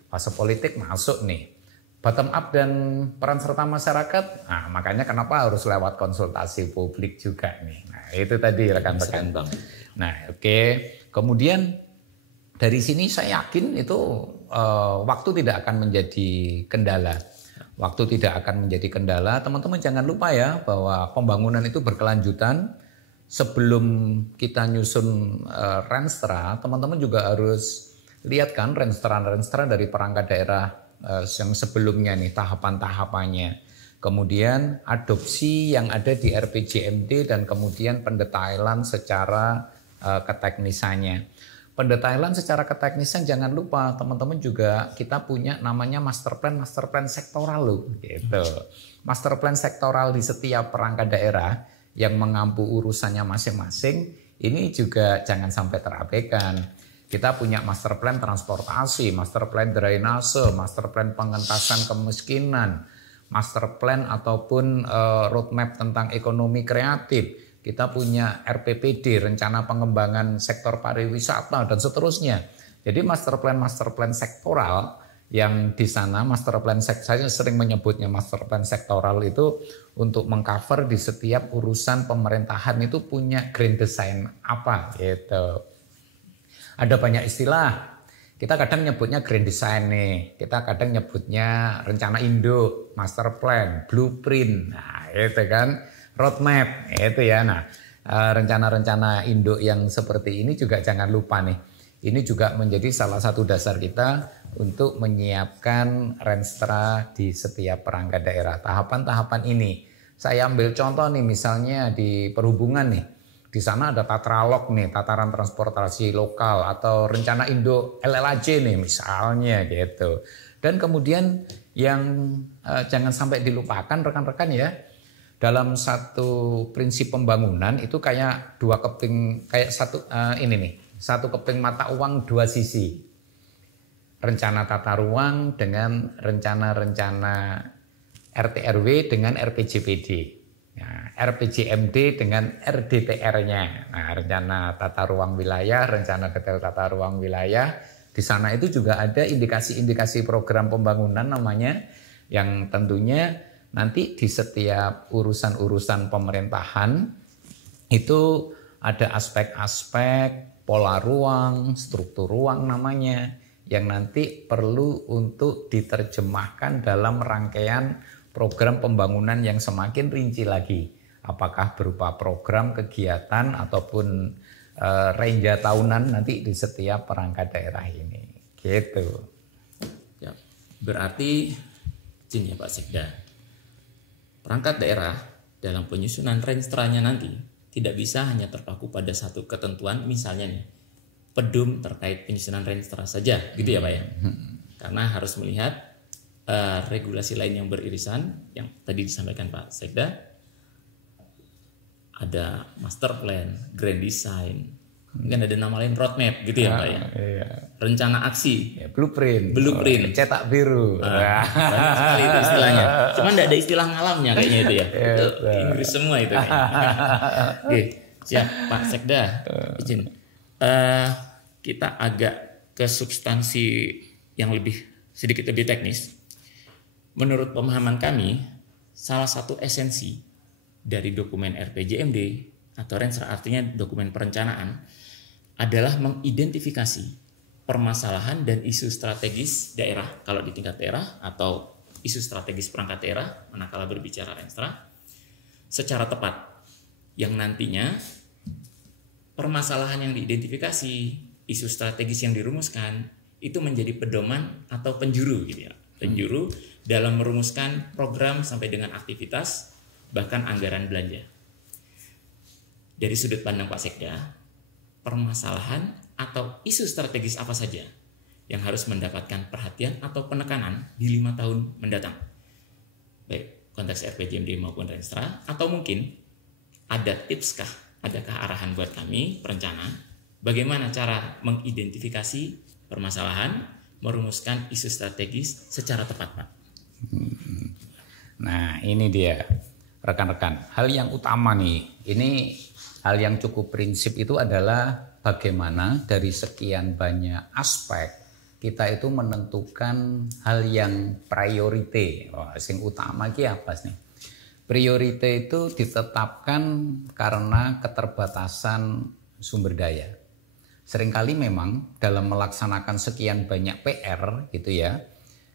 Fase politik masuk nih. Bottom up dan peran serta masyarakat. Nah, makanya kenapa harus lewat konsultasi publik juga nih. Nah, itu tadi rekan-rekan. Nah, oke. Kemudian dari sini saya yakin itu waktu tidak akan menjadi kendala. Waktu tidak akan menjadi kendala. Teman-teman jangan lupa ya bahwa pembangunan itu berkelanjutan. Sebelum kita nyusun Renstra, teman-teman juga harus lihat kan Renstra dari perangkat daerah yang sebelumnya nih tahapan-tahapannya. Kemudian adopsi yang ada di RPJMD dan kemudian pendetailan secara keteknisannya. Pendetailan secara keteknisan jangan lupa teman-teman juga kita punya namanya master plan sektoral loh gitu. Master plan sektoral di setiap perangkat daerah yang mengampu urusannya masing-masing ini juga jangan sampai terabaikan. Kita punya master plan transportasi, master plan drainase, master plan pengentasan kemiskinan, master plan ataupun roadmap tentang ekonomi kreatif. Kita punya RPPD, rencana pengembangan sektor pariwisata dan seterusnya. Jadi master plan sektoral yang di sana saya sering menyebutnya master plan sektoral itu untuk mengcover di setiap urusan pemerintahan itu punya grand design apa gitu. Ada banyak istilah. Kita kadang nyebutnya grand design nih, kita kadang nyebutnya rencana induk, master plan, blueprint, nah itu kan, roadmap, itu ya. Nah, rencana-rencana induk yang seperti ini juga jangan lupa nih. Ini juga menjadi salah satu dasar kita untuk menyiapkan Renstra di setiap perangkat daerah. Tahapan-tahapan ini, saya ambil contoh nih misalnya di perhubungan nih. Di sana ada tatralog nih, tataran transportasi lokal atau rencana induk LLAJ nih misalnya gitu. Dan kemudian yang jangan sampai dilupakan rekan-rekan ya, dalam satu prinsip pembangunan itu kayak dua keping, kayak satu keping mata uang dua sisi. Rencana tata ruang dengan rencana-rencana RT/RW dengan RPJPD. Nah, RPJMD dengan RDTR-nya. Nah, rencana tata ruang wilayah, rencana detail tata ruang wilayah. Di sana itu juga ada indikasi-indikasi program pembangunan namanya, yang tentunya nanti di setiap urusan-urusan pemerintahan itu ada aspek-aspek pola ruang, struktur ruang namanya, yang nanti perlu untuk diterjemahkan dalam rangkaian program pembangunan yang semakin rinci lagi. Apakah berupa program, kegiatan, ataupun renja tahunan nanti di setiap perangkat daerah ini. Gitu. Ya, berarti, izin ya Pak Sekda, perangkat daerah dalam penyusunan renstranya nanti tidak bisa hanya terpaku pada satu ketentuan, misalnya nih, pedum terkait penyusunan renstra saja, gitu ya Pak ya. Karena harus melihat regulasi lain yang beririsan yang tadi disampaikan Pak Sekda, ada master plan, grand design, mungkin ada nama lain roadmap gitu ya Pak ya. Iya. Rencana aksi, Ya, blueprint, cetak biru. Banyak sekali itu istilahnya. Cuman tidak ada istilah ngalamnya kayaknya itu ya. Itu Inggris semua itu kayaknya. Oke, siap Pak Sekda. Izin. Kita agak ke substansi yang sedikit lebih teknis. Menurut pemahaman kami, salah satu esensi dari dokumen RPJMD atau Renstra, artinya dokumen perencanaan, adalah mengidentifikasi permasalahan dan isu strategis daerah kalau di tingkat daerah atau isu strategis perangkat daerah manakala berbicara Renstra secara tepat, yang nantinya permasalahan yang diidentifikasi, isu strategis yang dirumuskan itu menjadi pedoman atau penjuru gitu ya. Penjuru dalam merumuskan program sampai dengan aktivitas bahkan anggaran belanja. Dari sudut pandang Pak Sekda, permasalahan atau isu strategis apa saja yang harus mendapatkan perhatian atau penekanan di 5 tahun mendatang, baik konteks RPJMD maupun Renstra, atau mungkin ada tipskah, adakah arahan buat kami perencana bagaimana cara mengidentifikasi permasalahan, merumuskan isu strategis secara tepat, Pak? Nah, ini dia rekan-rekan. Hal yang utama nih, ini hal yang cukup prinsip itu adalah bagaimana dari sekian banyak aspek kita itu menentukan hal yang priority. Sing utama ki apa nih? Priority itu ditetapkan karena keterbatasan sumber daya. Seringkali memang dalam melaksanakan sekian banyak PR gitu ya,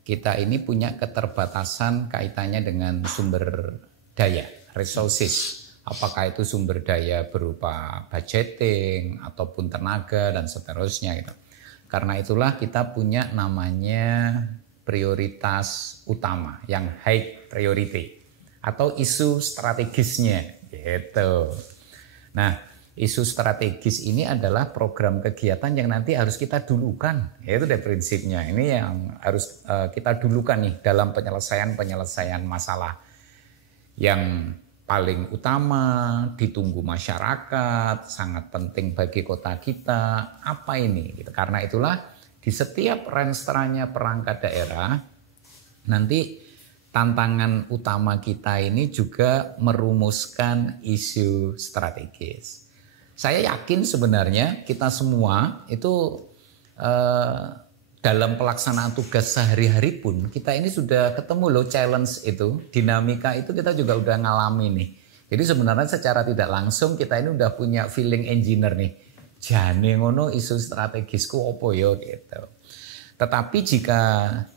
kita ini punya keterbatasan kaitannya dengan sumber daya, resources. Apakah itu sumber daya berupa budgeting ataupun tenaga dan seterusnya gitu. Karena itulah kita punya namanya prioritas utama yang high priority atau isu strategisnya gitu. Nah, isu strategis ini adalah program kegiatan yang nanti harus kita dulukan. Itu deh prinsipnya. Ini yang harus kita dulukan nih dalam penyelesaian masalah yang paling utama, ditunggu masyarakat, sangat penting bagi kota kita. Apa ini? Gitu. Karena itulah di setiap renstranya perangkat daerah nanti tantangan utama kita ini juga merumuskan isu strategis. Saya yakin sebenarnya kita semua itu dalam pelaksanaan tugas sehari-hari pun kita ini sudah ketemu loh challenge itu, dinamika itu kita juga udah ngalami nih. Jadi sebenarnya secara tidak langsung kita ini udah punya feeling engineer nih. Jane ngono isu strategisku opo yo gitu. Tetapi jika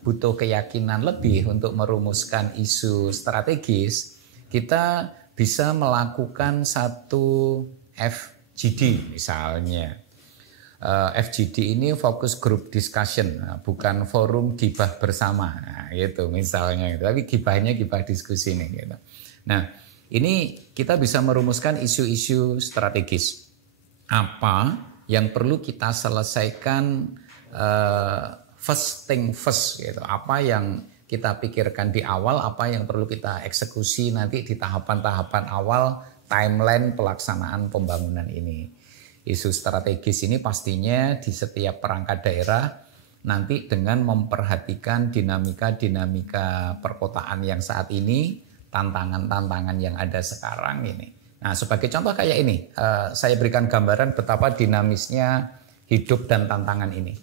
butuh keyakinan lebih untuk merumuskan isu strategis, kita bisa melakukan satu FGD misalnya. FGD ini fokus group discussion, bukan forum gibah bersama, gitu misalnya. Tapi gibahnya gibah diskusi nih. Gitu. Nah, ini kita bisa merumuskan isu-isu strategis. Apa yang perlu kita selesaikan first thing first, gitu. Apa yang kita pikirkan di awal, apa yang perlu kita eksekusi nanti di tahapan-tahapan awal timeline pelaksanaan pembangunan ini. Isu strategis ini pastinya di setiap perangkat daerah nanti dengan memperhatikan dinamika-dinamika perkotaan yang saat ini, tantangan-tantangan yang ada sekarang ini. Nah, sebagai contoh kayak ini, saya berikan gambaran betapa dinamisnya hidup dan tantangan ini.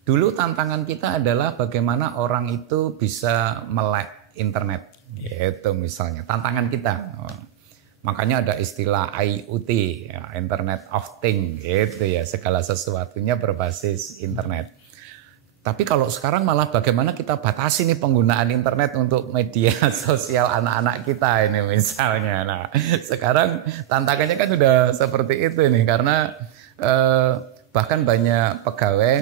Dulu tantangan kita adalah bagaimana orang itu bisa melek internet, gitu misalnya. Tantangan kita. Makanya ada istilah IoT, ya, Internet of Things, gitu ya, segala sesuatunya berbasis internet. Tapi kalau sekarang malah bagaimana kita batasi nih penggunaan internet untuk media sosial anak-anak kita ini misalnya. Nah, sekarang tantangannya kan sudah seperti itu nih karena bahkan banyak pegawai,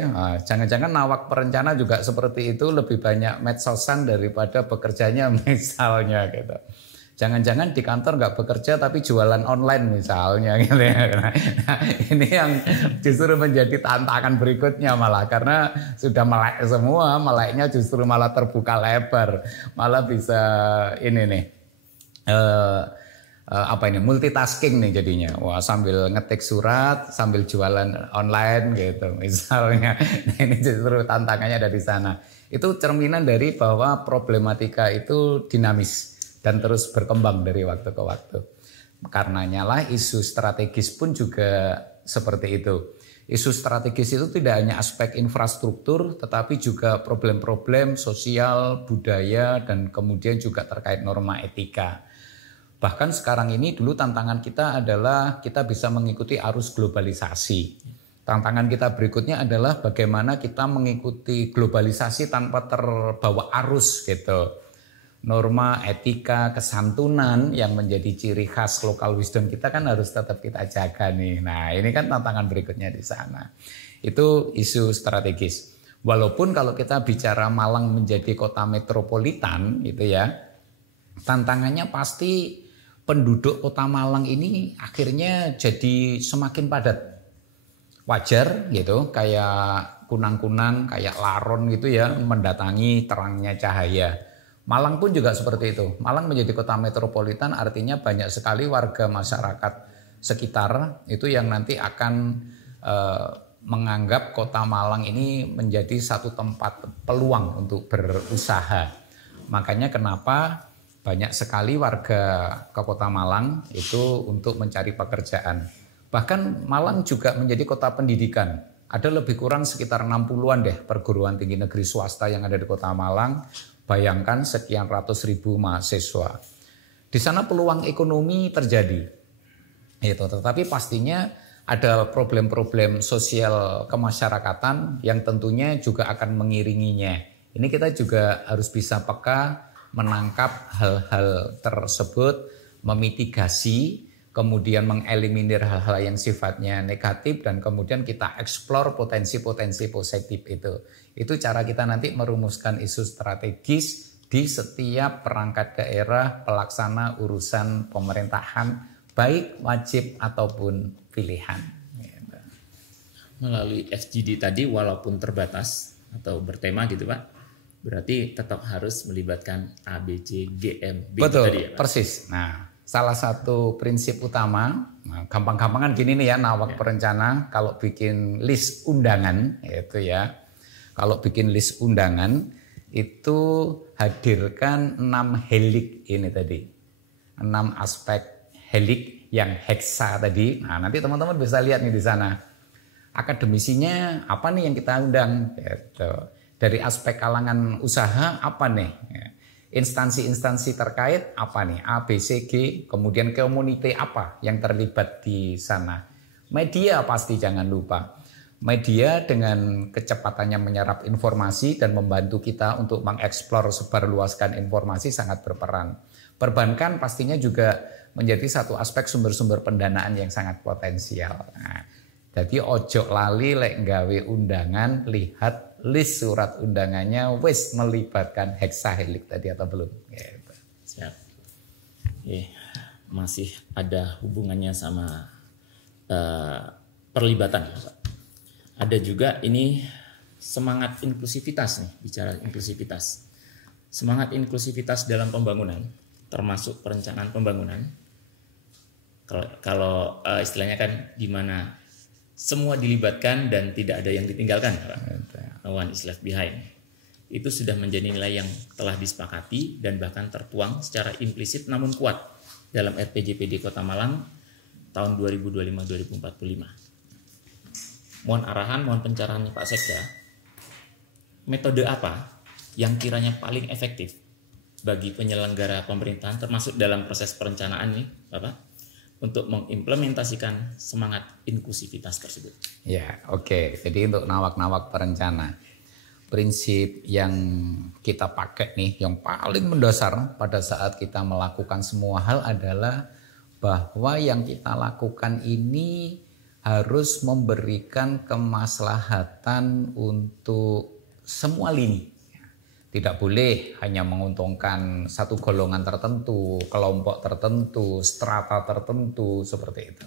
jangan-jangan nawak perencana juga seperti itu, lebih banyak medsosan daripada bekerjanya misalnya gitu. Jangan-jangan di kantor nggak bekerja tapi jualan online misalnya gitu ya. Nah, ini yang justru menjadi tantangan berikutnya malah karena sudah melek semua, meleknya justru malah terbuka lebar, malah bisa ini nih multitasking nih jadinya. Wah, sambil ngetik surat, sambil jualan online gitu misalnya. Nah, ini justru tantangannya ada di sana. Itu cerminan dari bahwa problematika itu dinamis dan terus berkembang dari waktu ke waktu. Karenanya lah isu strategis pun juga seperti itu. Isu strategis itu tidak hanya aspek infrastruktur, tetapi juga problem-problem sosial, budaya, dan kemudian juga terkait norma etika. Bahkan sekarang ini dulu tantangan kita adalah kita bisa mengikuti arus globalisasi. Tantangan kita berikutnya adalah bagaimana kita mengikuti globalisasi tanpa terbawa arus gitu. Norma, etika, kesantunan yang menjadi ciri khas local wisdom kita kan harus tetap kita jaga nih. Nah, ini kan tantangan berikutnya di sana. Itu isu strategis. Walaupun kalau kita bicara Malang menjadi kota metropolitan gitu ya, tantangannya pasti penduduk kota Malang ini akhirnya jadi semakin padat. Wajar gitu, kayak kunang-kunang, kayak laron gitu ya, mendatangi terangnya cahaya. Malang pun juga seperti itu. Malang menjadi kota metropolitan artinya banyak sekali warga masyarakat sekitar itu yang nanti akan menganggap kota Malang ini menjadi satu tempat peluang untuk berusaha. Makanya kenapa banyak sekali warga ke kota Malang itu untuk mencari pekerjaan. Bahkan Malang juga menjadi kota pendidikan. Ada lebih kurang sekitar 60-an deh perguruan tinggi negeri swasta yang ada di kota Malang. Bayangkan sekian ratus ribu mahasiswa. Di sana peluang ekonomi terjadi. Tetapi pastinya ada problem-problem sosial kemasyarakatan yang tentunya juga akan mengiringinya. Ini kita juga harus bisa peka menangkap hal-hal tersebut, memitigasi, kemudian mengeliminir hal-hal yang sifatnya negatif dan kemudian kita eksplor potensi-potensi positif itu. Itu cara kita nanti merumuskan isu strategis di setiap perangkat daerah pelaksana urusan pemerintahan, baik wajib ataupun pilihan. Melalui FGD tadi walaupun terbatas atau bertema gitu Pak, berarti tetap harus melibatkan A, B, C, G, M, B. Betul, tadi ya, Pak? persis. Nah, salah satu prinsip utama, gampang-gampangan gini nih ya, nawak perencana kalau bikin list undangan, itu ya. Kalau bikin list undangan, itu hadirkan 6 helik ini tadi. 6 aspek helik yang heksa tadi. Nah, nanti teman-teman bisa lihat nih di sana. Akademisinya apa nih yang kita undang? Gitu. Dari aspek kalangan usaha apa nih? Instansi-instansi terkait apa nih? A, B, C, G. Kemudian community apa yang terlibat di sana? Media pasti jangan lupa. Media dengan kecepatannya menyerap informasi dan membantu kita untuk mengeksplor sebarluaskan informasi sangat berperan. Perbankan pastinya juga menjadi satu aspek sumber-sumber pendanaan yang sangat potensial. Nah, jadi ojo lali lek gawe undangan, lihat list surat undangannya wis melibatkan heksahelik tadi atau belum. Gitu. Siap. Masih ada hubungannya sama perlibatan. Ada juga ini semangat inklusivitas nih, bicara inklusivitas. Semangat inklusivitas dalam pembangunan, termasuk perencanaan pembangunan. Kalau istilahnya kan gimana semua dilibatkan dan tidak ada yang ditinggalkan, no one is left behind. Itu sudah menjadi nilai yang telah disepakati dan bahkan tertuang secara implisit namun kuat dalam RPJPD Kota Malang tahun 2025-2045. Mohon arahan, mohon pencerahan Pak Sekda, metode apa yang kiranya paling efektif bagi penyelenggara pemerintahan termasuk dalam proses perencanaan ini, Bapak, untuk mengimplementasikan semangat inklusivitas tersebut? Ya, oke. Jadi untuk nawak-nawak perencana, prinsip yang kita pakai nih, yang paling mendasar pada saat kita melakukan semua hal adalah bahwa yang kita lakukan ini harus memberikan kemaslahatan untuk semua lini. Tidak boleh hanya menguntungkan satu golongan tertentu, kelompok tertentu, strata tertentu, seperti itu.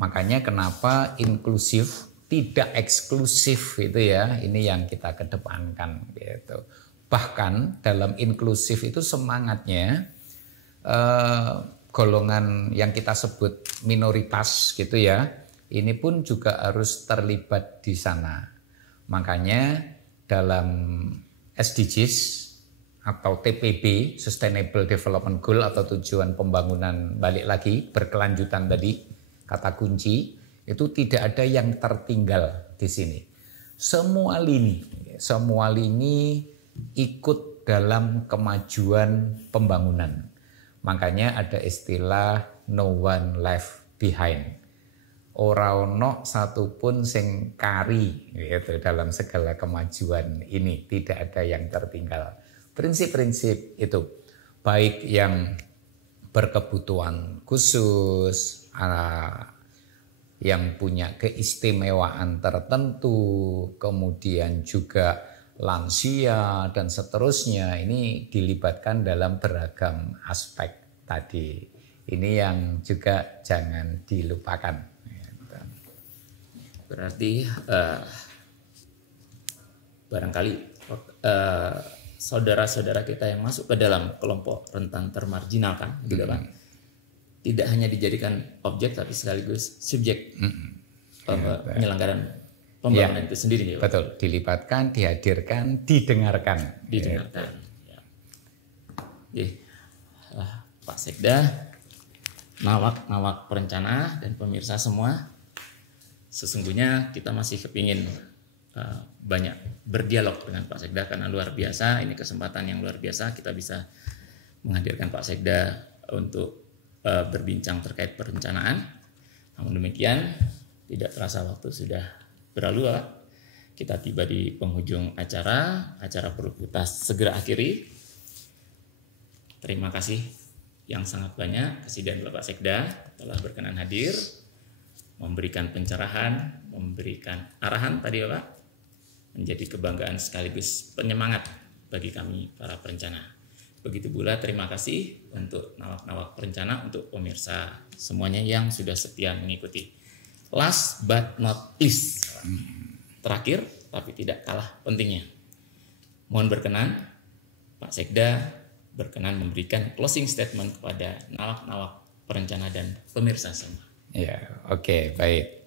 Makanya kenapa inklusif, tidak eksklusif itu ya, ini yang kita kedepankan gitu. Bahkan dalam inklusif itu semangatnya golongan yang kita sebut minoritas gitu ya, ini pun juga harus terlibat di sana. Makanya dalam SDGs atau TPB, Sustainable Development Goal atau tujuan pembangunan, balik lagi berkelanjutan tadi, kata kunci, itu tidak ada yang tertinggal di sini. Semua lini ikut dalam kemajuan pembangunan. Makanya ada istilah no one left behind. Ora ono satupun sing kari gitu dalam segala kemajuan ini, tidak ada yang tertinggal. Prinsip-prinsip itu baik yang berkebutuhan khusus, yang punya keistimewaan tertentu, kemudian juga lansia dan seterusnya, ini dilibatkan dalam beragam aspek tadi. Ini yang juga jangan dilupakan. Berarti barangkali saudara-saudara kita yang masuk ke dalam kelompok rentan termarginalkan, gitu kan, tidak hanya dijadikan objek tapi sekaligus subjek penyelenggaraan pembangunan itu sendiri. Ya, betul, dilibatkan, dihadirkan, didengarkan. Ya. Pak Sekda, nawak perencana dan pemirsa semua, sesungguhnya kita masih kepingin banyak berdialog dengan Pak Sekda karena luar biasa, ini kesempatan yang luar biasa kita bisa menghadirkan Pak Sekda untuk berbincang terkait perencanaan. Namun demikian, tidak terasa waktu sudah berlalu. Kita tiba di penghujung acara perlu kita segera akhiri. Terima kasih yang sangat banyak Presiden Bapak Sekda telah berkenan hadir, memberikan pencerahan, memberikan arahan tadi Bapak, menjadi kebanggaan sekaligus penyemangat bagi kami para perencana. Begitu pula terima kasih untuk nawak-nawak perencana, untuk pemirsa semuanya yang sudah setia mengikuti. Last but not least, terakhir tapi tidak kalah pentingnya, mohon berkenan Pak Sekda berkenan memberikan closing statement kepada nawak-nawak perencana dan pemirsa semua. Ya, oke, baik.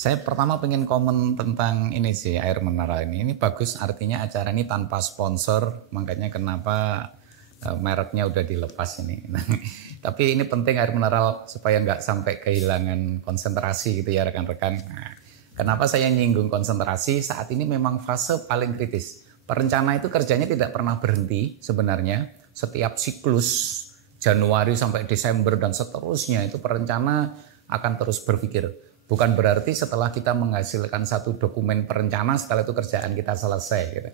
Saya pertama pengen komen tentang ini sih, air mineral ini. Ini bagus, artinya acara ini tanpa sponsor, makanya kenapa mereknya udah dilepas ini. Tapi ini penting air mineral supaya nggak sampai kehilangan konsentrasi gitu ya rekan-rekan. Nah, kenapa saya nyinggung konsentrasi? Saat ini memang fase paling kritis. Perencana itu kerjanya tidak pernah berhenti sebenarnya. Setiap siklus Januari sampai Desember dan seterusnya itu perencana akan terus berpikir. Bukan berarti setelah kita menghasilkan satu dokumen perencana, setelah itu kerjaan kita selesai. Gitu.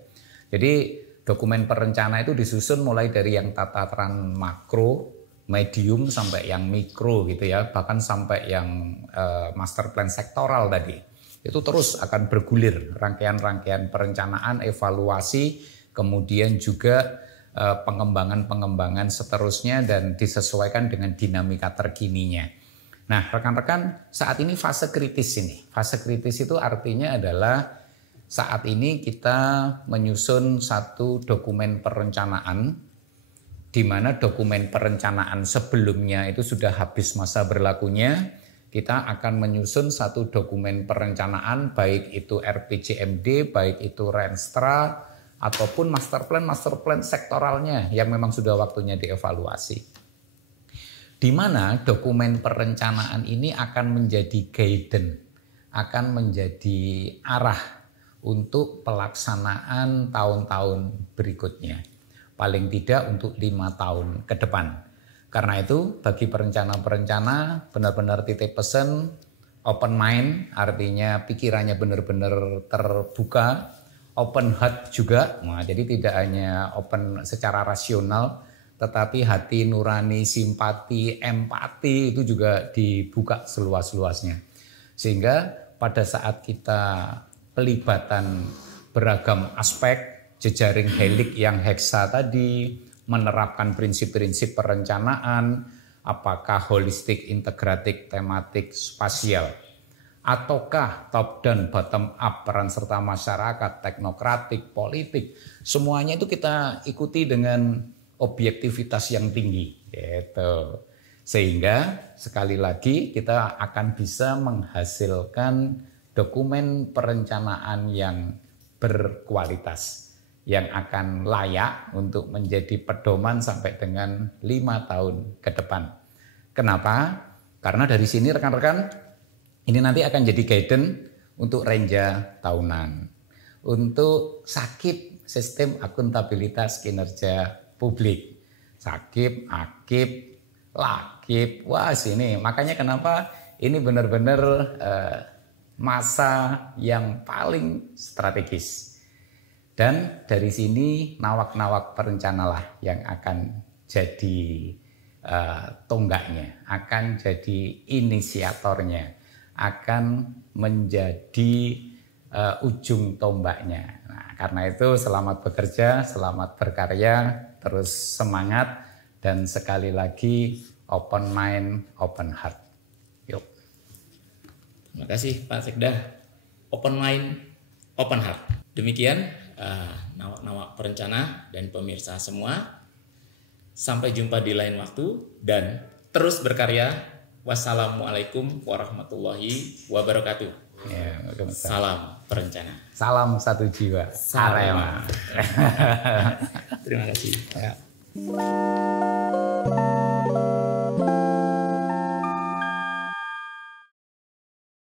Jadi dokumen perencana itu disusun mulai dari yang tataran makro, medium sampai yang mikro gitu ya, bahkan sampai yang master plan sektoral tadi. Itu terus akan bergulir rangkaian-rangkaian perencanaan, evaluasi, kemudian juga pengembangan-pengembangan seterusnya dan disesuaikan dengan dinamika terkininya. Nah, rekan-rekan, saat ini fase kritis ini. Fase kritis itu artinya adalah saat ini kita menyusun satu dokumen perencanaan di mana dokumen perencanaan sebelumnya itu sudah habis masa berlakunya. Kita akan menyusun satu dokumen perencanaan baik itu RPJMD, baik itu Renstra ataupun master plan sektoralnya yang memang sudah waktunya dievaluasi. Di mana dokumen perencanaan ini akan menjadi guidance, akan menjadi arah untuk pelaksanaan tahun-tahun berikutnya. Paling tidak untuk 5 tahun ke depan. Karena itu bagi perencana-perencana benar-benar titip pesan open mind, artinya pikirannya benar-benar terbuka, open heart juga. Nah, jadi tidak hanya open secara rasional, tetapi hati nurani, simpati, empati itu juga dibuka seluas-luasnya. Sehingga pada saat kita pelibatan beragam aspek, jejaring helik yang heksa tadi, menerapkan prinsip-prinsip perencanaan, apakah holistik, integratif, tematik, spasial, ataukah top down, bottom up, peran serta masyarakat, teknokratik, politik, semuanya itu kita ikuti dengan objektivitas yang tinggi, gitu. Sehingga sekali lagi kita akan bisa menghasilkan dokumen perencanaan yang berkualitas, yang akan layak untuk menjadi pedoman sampai dengan 5 tahun ke depan. Kenapa? Karena dari sini rekan-rekan, ini nanti akan jadi guidance untuk renja tahunan, untuk sakit sistem akuntabilitas kinerja publik, sakit, akib, lakib, wah sini. Makanya kenapa ini benar-benar masa yang paling strategis. Dan dari sini nawak-nawak perencanalah yang akan jadi tonggaknya, akan jadi inisiatornya, akan menjadi ujung tombaknya. Nah, karena itu selamat bekerja, selamat berkarya, terus semangat, dan sekali lagi open mind, open heart. Yuk. Terima kasih Pak Sekda. Open mind, open heart. Demikian nawak-nawak perencana dan pemirsa semua. Sampai jumpa di lain waktu dan terus berkarya. Wassalamualaikum warahmatullahi wabarakatuh. Ya, salam perencana. Salam satu jiwa. Arema. Terima kasih. Ya.